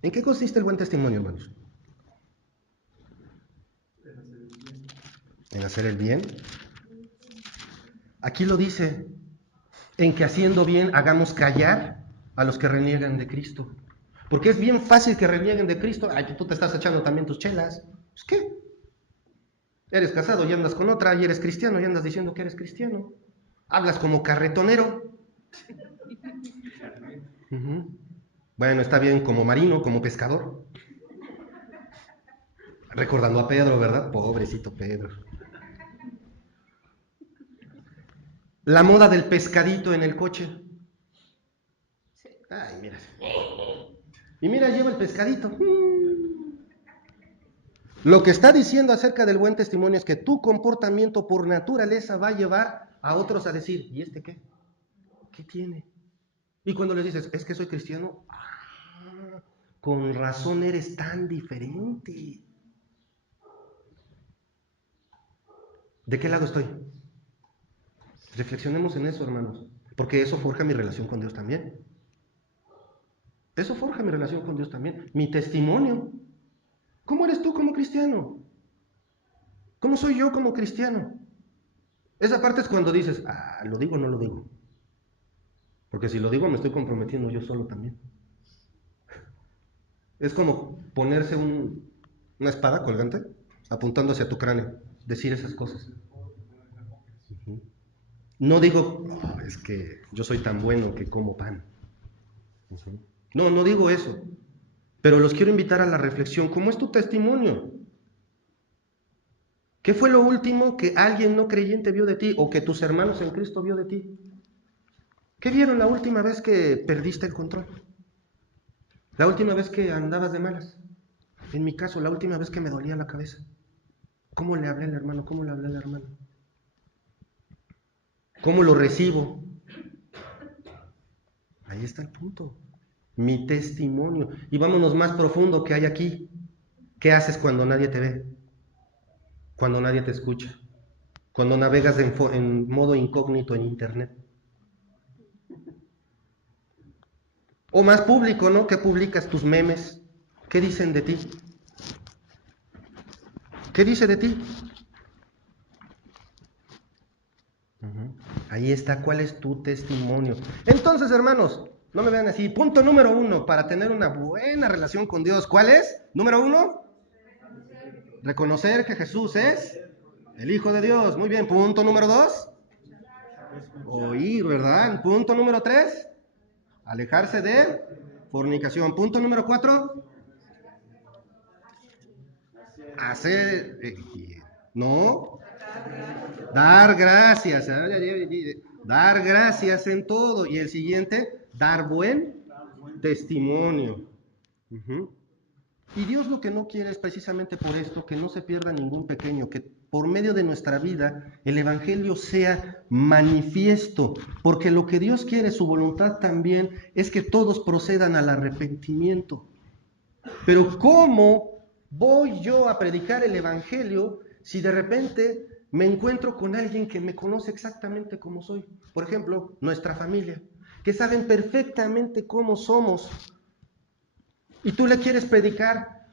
¿En qué consiste el buen testimonio, hermanos? En hacer el bien. Aquí lo dice, en que haciendo bien hagamos callar a los que reniegan de Cristo. Porque es bien fácil que renieguen de Cristo. Ay, tú te estás echando también tus chelas. Pues, ¿qué? Eres casado y andas con otra, y eres cristiano y andas diciendo que eres cristiano. Hablas como carretonero. Uh-huh. Bueno, está bien, como marino, como pescador. Recordando a Pedro, ¿verdad? Pobrecito Pedro. La moda del pescadito en el coche. Ay, mira. Y mira, lleva el pescadito. Lo que está diciendo acerca del buen testimonio es que tu comportamiento por naturaleza va a llevar a otros a decir, ¿y este qué? ¿Qué tiene? Y cuando les dices, es que soy cristiano, con razón eres tan diferente. ¿De qué lado estoy? Reflexionemos en eso, hermanos, porque eso forja mi relación con Dios también. Eso forja mi relación con Dios también. Mi testimonio. ¿Cómo eres tú como cristiano? ¿Cómo soy yo como cristiano? Esa parte es cuando dices, ¿lo digo o no lo digo? Porque si lo digo me estoy comprometiendo yo solo también. Es como ponerse una espada colgante apuntando hacia tu cráneo, decir esas cosas. No digo, "Oh, es que yo soy tan bueno que como pan". No, no digo eso. Pero los quiero invitar a la reflexión. ¿Cómo es tu testimonio? ¿Qué fue lo último que alguien no creyente vio de ti o que tus hermanos en Cristo vio de ti? ¿Qué vieron la última vez que perdiste el control? La última vez que andabas de malas. En mi caso, la última vez que me dolía la cabeza. ¿Cómo le hablé al hermano? ¿Cómo le hablé al hermano? ¿Cómo lo recibo? Ahí está el punto. Mi testimonio. Y vámonos más profundo que hay aquí. ¿Qué haces cuando nadie te ve? Cuando nadie te escucha. Cuando navegas en modo incógnito en internet. O más público, ¿no? ¿Qué publicas? Tus memes. ¿Qué dicen de ti? ¿Qué dice de ti? Ahí está, ¿cuál es tu testimonio? Entonces, hermanos, no me vean así. Punto número 1, para tener una buena relación con Dios, ¿cuál es? Número 1, reconocer que Jesús es el Hijo de Dios. Muy bien. Punto número 2, oír, ¿verdad? Punto número 3, alejarse de fornicación. Punto número 4, hacer, no, dar gracias, dar gracias en todo. Y el siguiente, dar buen testimonio. Y Dios lo que no quiere es precisamente por esto que no se pierda ningún pequeño, que por medio de nuestra vida el Evangelio sea manifiesto, porque lo que Dios quiere, su voluntad también, es que todos procedan al arrepentimiento. Pero ¿cómo voy yo a predicar el Evangelio si de repente me encuentro con alguien que me conoce exactamente como soy? Por ejemplo, nuestra familia, que saben perfectamente cómo somos. Y tú le quieres predicar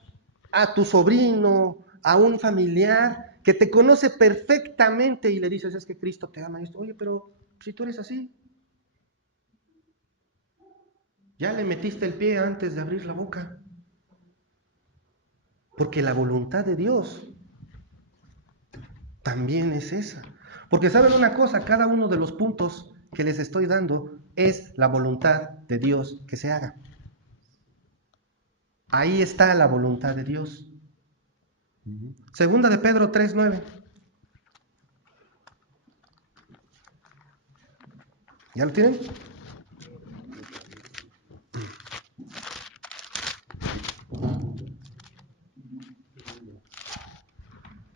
a tu sobrino, a un familiar que te conoce perfectamente y le dices, es que Cristo te ama. Y esto, oye, pero si tú eres así, ya le metiste el pie antes de abrir la boca. Porque la voluntad de Dios también es esa. Porque saben una cosa, cada uno de los puntos que les estoy dando es la voluntad de Dios que se haga. Ahí está la voluntad de Dios. Segunda de Pedro 3:9. ¿Ya lo tienen?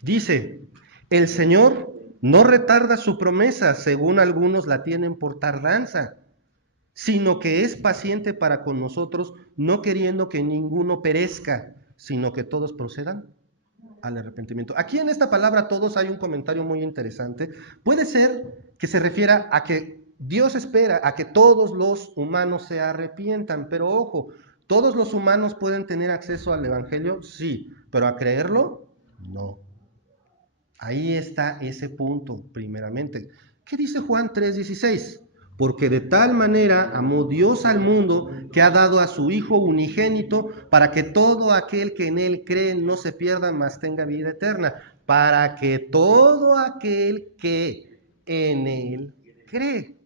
Dice, el Señor no retarda su promesa, según algunos la tienen por tardanza, sino que es paciente para con nosotros, no queriendo que ninguno perezca, sino que todos procedan al arrepentimiento. Aquí en esta palabra todos hay un comentario muy interesante. Puede ser que se refiera a que Dios espera a que todos los humanos se arrepientan, pero ojo, ¿todos los humanos pueden tener acceso al Evangelio? Sí, pero a creerlo, no. Ahí está ese punto, primeramente. ¿Qué dice Juan 3:16? Porque de tal manera amó Dios al mundo que ha dado a su Hijo unigénito para que todo aquel que en Él cree no se pierda, mas tenga vida eterna. Para que todo aquel que en Él cree.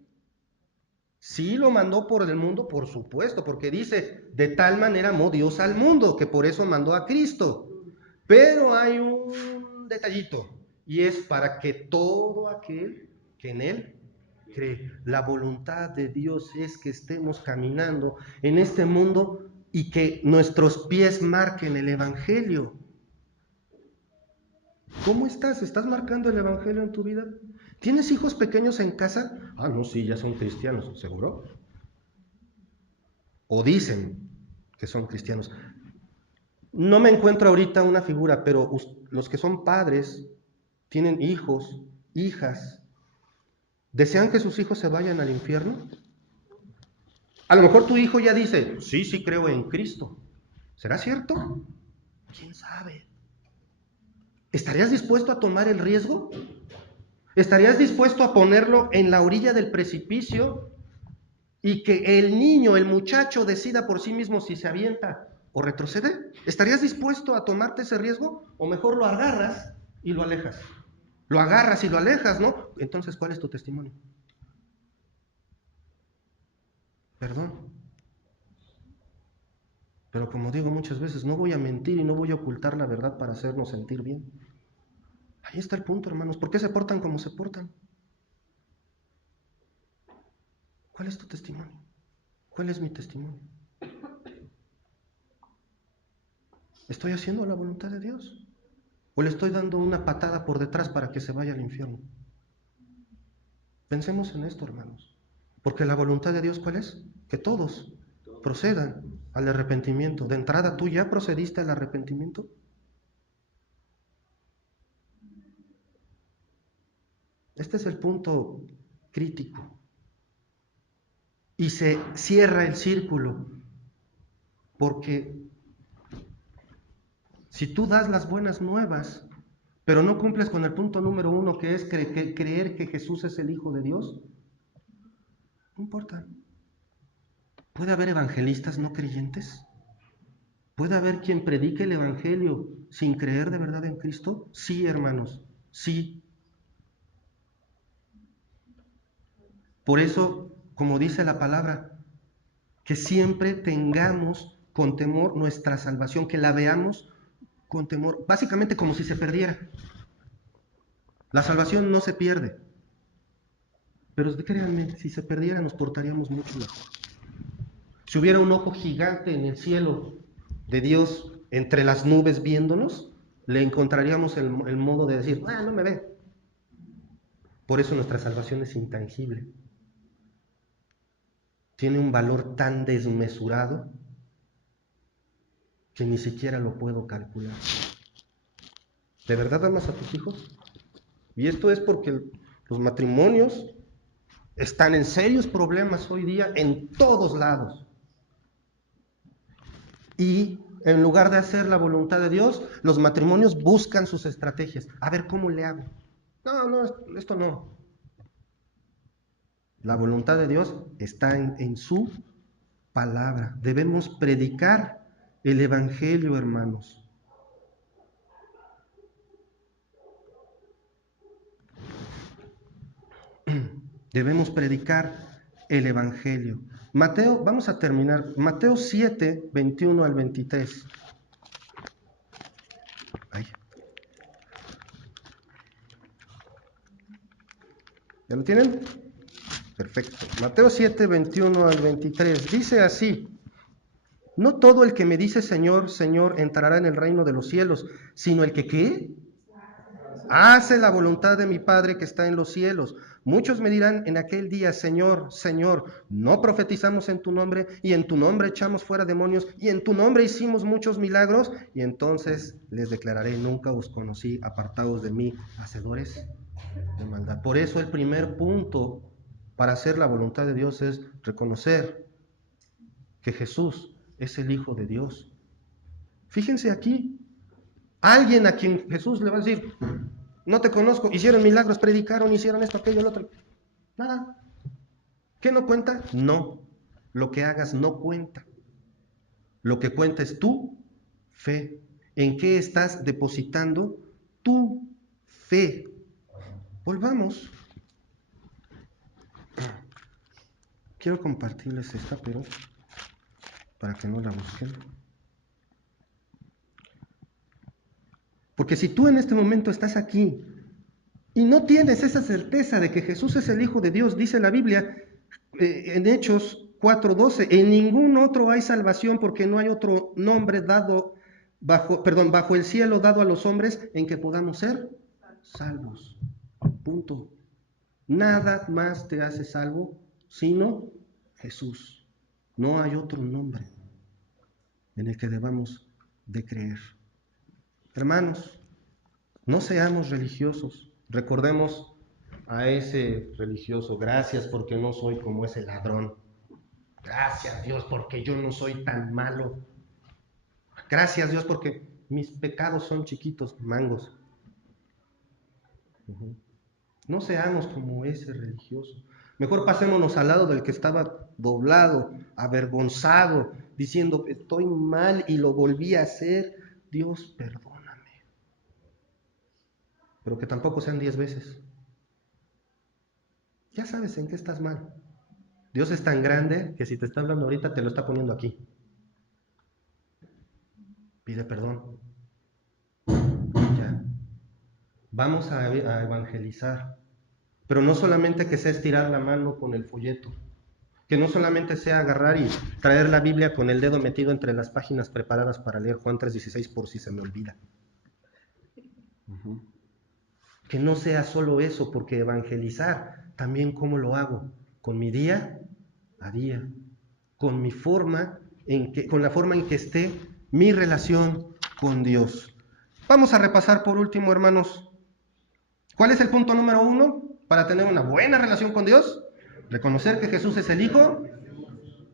Sí lo mandó por el mundo, por supuesto, porque dice, de tal manera amó Dios al mundo, que por eso mandó a Cristo. Pero hay un detallito, y es para que todo aquel que en Él cree. La voluntad de Dios es que estemos caminando en este mundo y que nuestros pies marquen el Evangelio. ¿Cómo estás? ¿Estás marcando el Evangelio en tu vida? ¿Tienes hijos pequeños en casa? Ah, no, sí, ya son cristianos, ¿seguro? O dicen que son cristianos. No me encuentro ahorita una figura, pero los que son padres, tienen hijos, hijas, ¿desean que sus hijos se vayan al infierno? A lo mejor tu hijo ya dice, sí, sí creo en Cristo. ¿Será cierto? ¿Quién sabe? ¿Estarías dispuesto a tomar el riesgo? ¿Estarías dispuesto a ponerlo en la orilla del precipicio y que el niño, el muchacho decida por sí mismo si se avienta o retrocede? ¿Estarías dispuesto a tomarte ese riesgo o mejor lo agarras y lo alejas? Lo agarras y lo alejas, ¿no? Entonces, ¿cuál es tu testimonio? Perdón. Pero como digo muchas veces, no voy a mentir y no voy a ocultar la verdad para hacernos sentir bien. Ahí está el punto, hermanos. ¿Por qué se portan como se portan? ¿Cuál es tu testimonio? ¿Cuál es mi testimonio? ¿Estoy haciendo la voluntad de Dios? ¿O le estoy dando una patada por detrás para que se vaya al infierno? Pensemos en esto, hermanos. Porque la voluntad de Dios, ¿cuál es? Que todos procedan al arrepentimiento. De entrada, ¿tú ya procediste al arrepentimiento? Este es el punto crítico. Y se cierra el círculo. Porque si tú das las buenas nuevas, pero no cumples con el punto número 1, que es creer que Jesús es el Hijo de Dios, no importa. ¿Puede haber evangelistas no creyentes? ¿Puede haber quien predique el Evangelio sin creer de verdad en Cristo? Sí, hermanos, sí. Por eso, como dice la palabra, que siempre tengamos con temor nuestra salvación, que la veamos con temor, básicamente como si se perdiera. La salvación no se pierde, pero créanme, si se perdiera nos portaríamos mucho mejor. Si hubiera un ojo gigante en el cielo de Dios entre las nubes viéndonos, le encontraríamos el modo de decir, no me ve. Por eso nuestra salvación es intangible. Tiene un valor tan desmesurado que ni siquiera lo puedo calcular. ¿De verdad amas a tus hijos? Y esto es porque los matrimonios están en serios problemas hoy día en todos lados. Y en lugar de hacer la voluntad de Dios, los matrimonios buscan sus estrategias. A ver, ¿cómo le hago? No, esto no. La voluntad de Dios está en su palabra. Debemos predicar el Evangelio, hermanos. Debemos predicar el Evangelio. Mateo, vamos a terminar. Mateo 7, 21 al 23. Ay. ¿Ya lo tienen? Perfecto. Mateo 7, 21 al 23. Dice así: no todo el que me dice Señor, Señor, entrará en el reino de los cielos, sino el que ¿qué? Hace la voluntad de mi Padre que está en los cielos. Muchos me dirán en aquel día, Señor, Señor, no profetizamos en tu nombre, y en tu nombre echamos fuera demonios, y en tu nombre hicimos muchos milagros, y entonces les declararé, nunca os conocí, apartados de mí, hacedores de maldad. Por eso el primer punto para hacer la voluntad de Dios es reconocer que Jesús es el Hijo de Dios. Fíjense aquí, alguien a quien Jesús le va a decir, no te conozco, hicieron milagros, predicaron, hicieron esto, aquello, lo otro. Nada. ¿Qué no cuenta? No. Lo que hagas no cuenta. Lo que cuenta es tu fe. ¿En qué estás depositando tu fe? Volvamos. Quiero compartirles esta, pero para que no la busquen. Porque si tú en este momento estás aquí y no tienes esa certeza de que Jesús es el Hijo de Dios, dice la Biblia en Hechos 4:12, en ningún otro hay salvación porque no hay otro nombre dado bajo el cielo dado a los hombres en que podamos ser salvos. Punto. Nada más te hace salvo sino Jesús. No hay otro nombre en el que debamos de creer. Hermanos, no seamos religiosos. Recordemos a ese religioso, gracias porque no soy como ese ladrón. Gracias Dios porque yo no soy tan malo. Gracias Dios porque mis pecados son chiquitos, mangos. No seamos como ese religioso. Mejor pasémonos al lado del que estaba doblado, avergonzado, diciendo estoy mal y lo volví a hacer. Dios, perdóname. pero que tampoco sean 10 veces. Ya sabes en qué estás mal. Dios es tan grande que si te está hablando ahorita te lo está poniendo aquí. Pide perdón. Ya. Vamos a evangelizar. Pero no solamente que sea estirar la mano con el folleto. Que no solamente sea agarrar y traer la Biblia con el dedo metido entre las páginas preparadas para leer Juan 3:16 por si se me olvida. Que no sea solo eso, porque evangelizar también cómo lo hago, con mi día a día, con mi forma con la forma en que esté mi relación con Dios. Vamos a repasar por último, hermanos. ¿Cuál es el punto número 1 para tener una buena relación con Dios? Reconocer que Jesús es el Hijo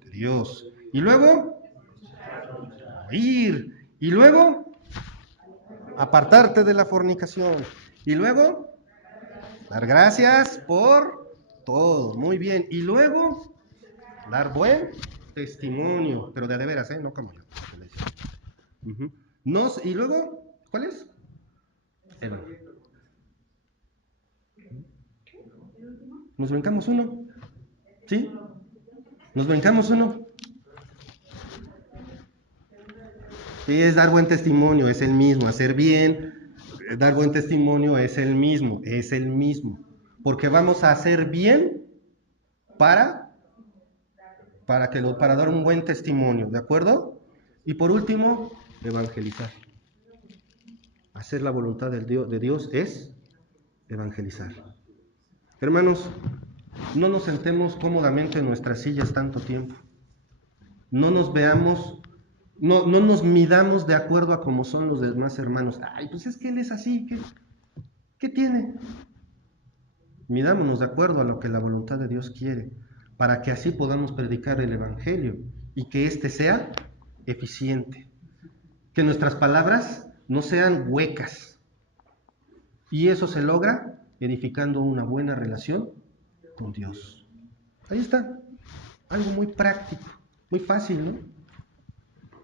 de Dios. Y luego, oír. Y luego, apartarte de la fornicación. Y luego, dar gracias por todo. Muy bien. Y luego, dar buen testimonio. Pero de veras, no como yo. Y luego, ¿cuál es? ¿Nos brincamos uno? ¿Sí? ¿Nos brincamos uno? Sí, es dar buen testimonio, es el mismo. Hacer bien, dar buen testimonio es el mismo. Porque vamos a hacer bien para dar un buen testimonio, ¿de acuerdo? Y por último, evangelizar. Hacer la voluntad de Dios es evangelizar. Hermanos, no nos sentemos cómodamente en nuestras sillas tanto tiempo. No nos veamos, no nos midamos de acuerdo a cómo son los demás hermanos. Ay, pues es que él es así, ¿qué tiene? Midámonos de acuerdo a lo que la voluntad de Dios quiere, para que así podamos predicar el Evangelio y que éste sea eficiente. Que nuestras palabras no sean huecas. Y eso se logra edificando una buena relación con Dios. Ahí está, algo muy práctico, muy fácil, ¿no?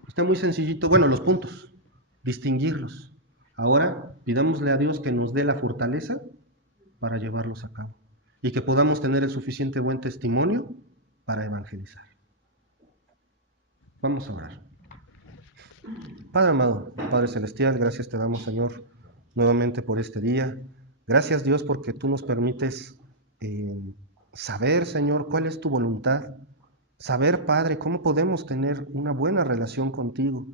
Está muy sencillito. Bueno, los puntos, distinguirlos. Ahora pidámosle a Dios que nos dé la fortaleza para llevarlos a cabo y que podamos tener el suficiente buen testimonio para evangelizar. Vamos a orar. Padre amado, Padre celestial, gracias te damos, Señor, nuevamente por este día. Gracias, Dios, porque tú nos permites saber, Señor, cuál es tu voluntad. Saber, Padre, cómo podemos tener una buena relación contigo.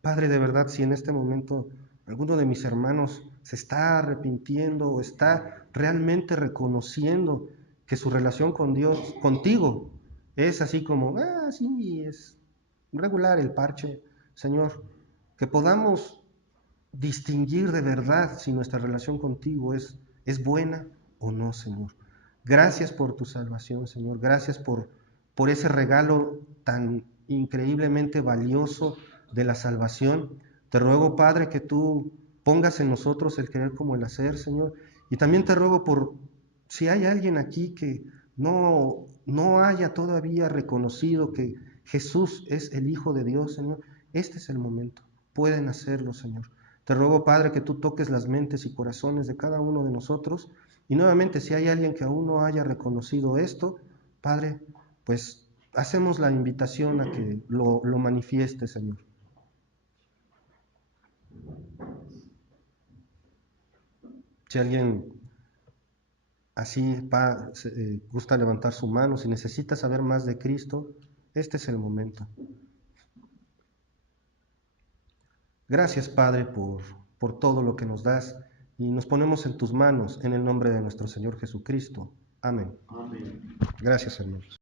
Padre, de verdad, si en este momento alguno de mis hermanos se está arrepintiendo o está realmente reconociendo que su relación con Dios, contigo, es así como, sí, es regular el parche, Señor, que podamos distinguir de verdad si nuestra relación contigo es buena o no, Señor. Gracias por tu salvación, Señor. Gracias por ese regalo tan increíblemente valioso de la salvación. Te ruego, Padre, que tú pongas en nosotros el querer como el hacer, Señor. Y también te ruego por si hay alguien aquí que no haya todavía reconocido que Jesús es el Hijo de Dios, Señor, este es el momento. Pueden hacerlo, Señor. Te ruego, Padre, que tú toques las mentes y corazones de cada uno de nosotros. Y nuevamente, si hay alguien que aún no haya reconocido esto, Padre, pues hacemos la invitación a que lo manifieste, Señor. Si alguien así gusta levantar su mano, si necesita saber más de Cristo, este es el momento. Gracias, Padre, por todo lo que nos das y nos ponemos en tus manos en el nombre de nuestro Señor Jesucristo. Amén. Amén. Gracias, hermanos.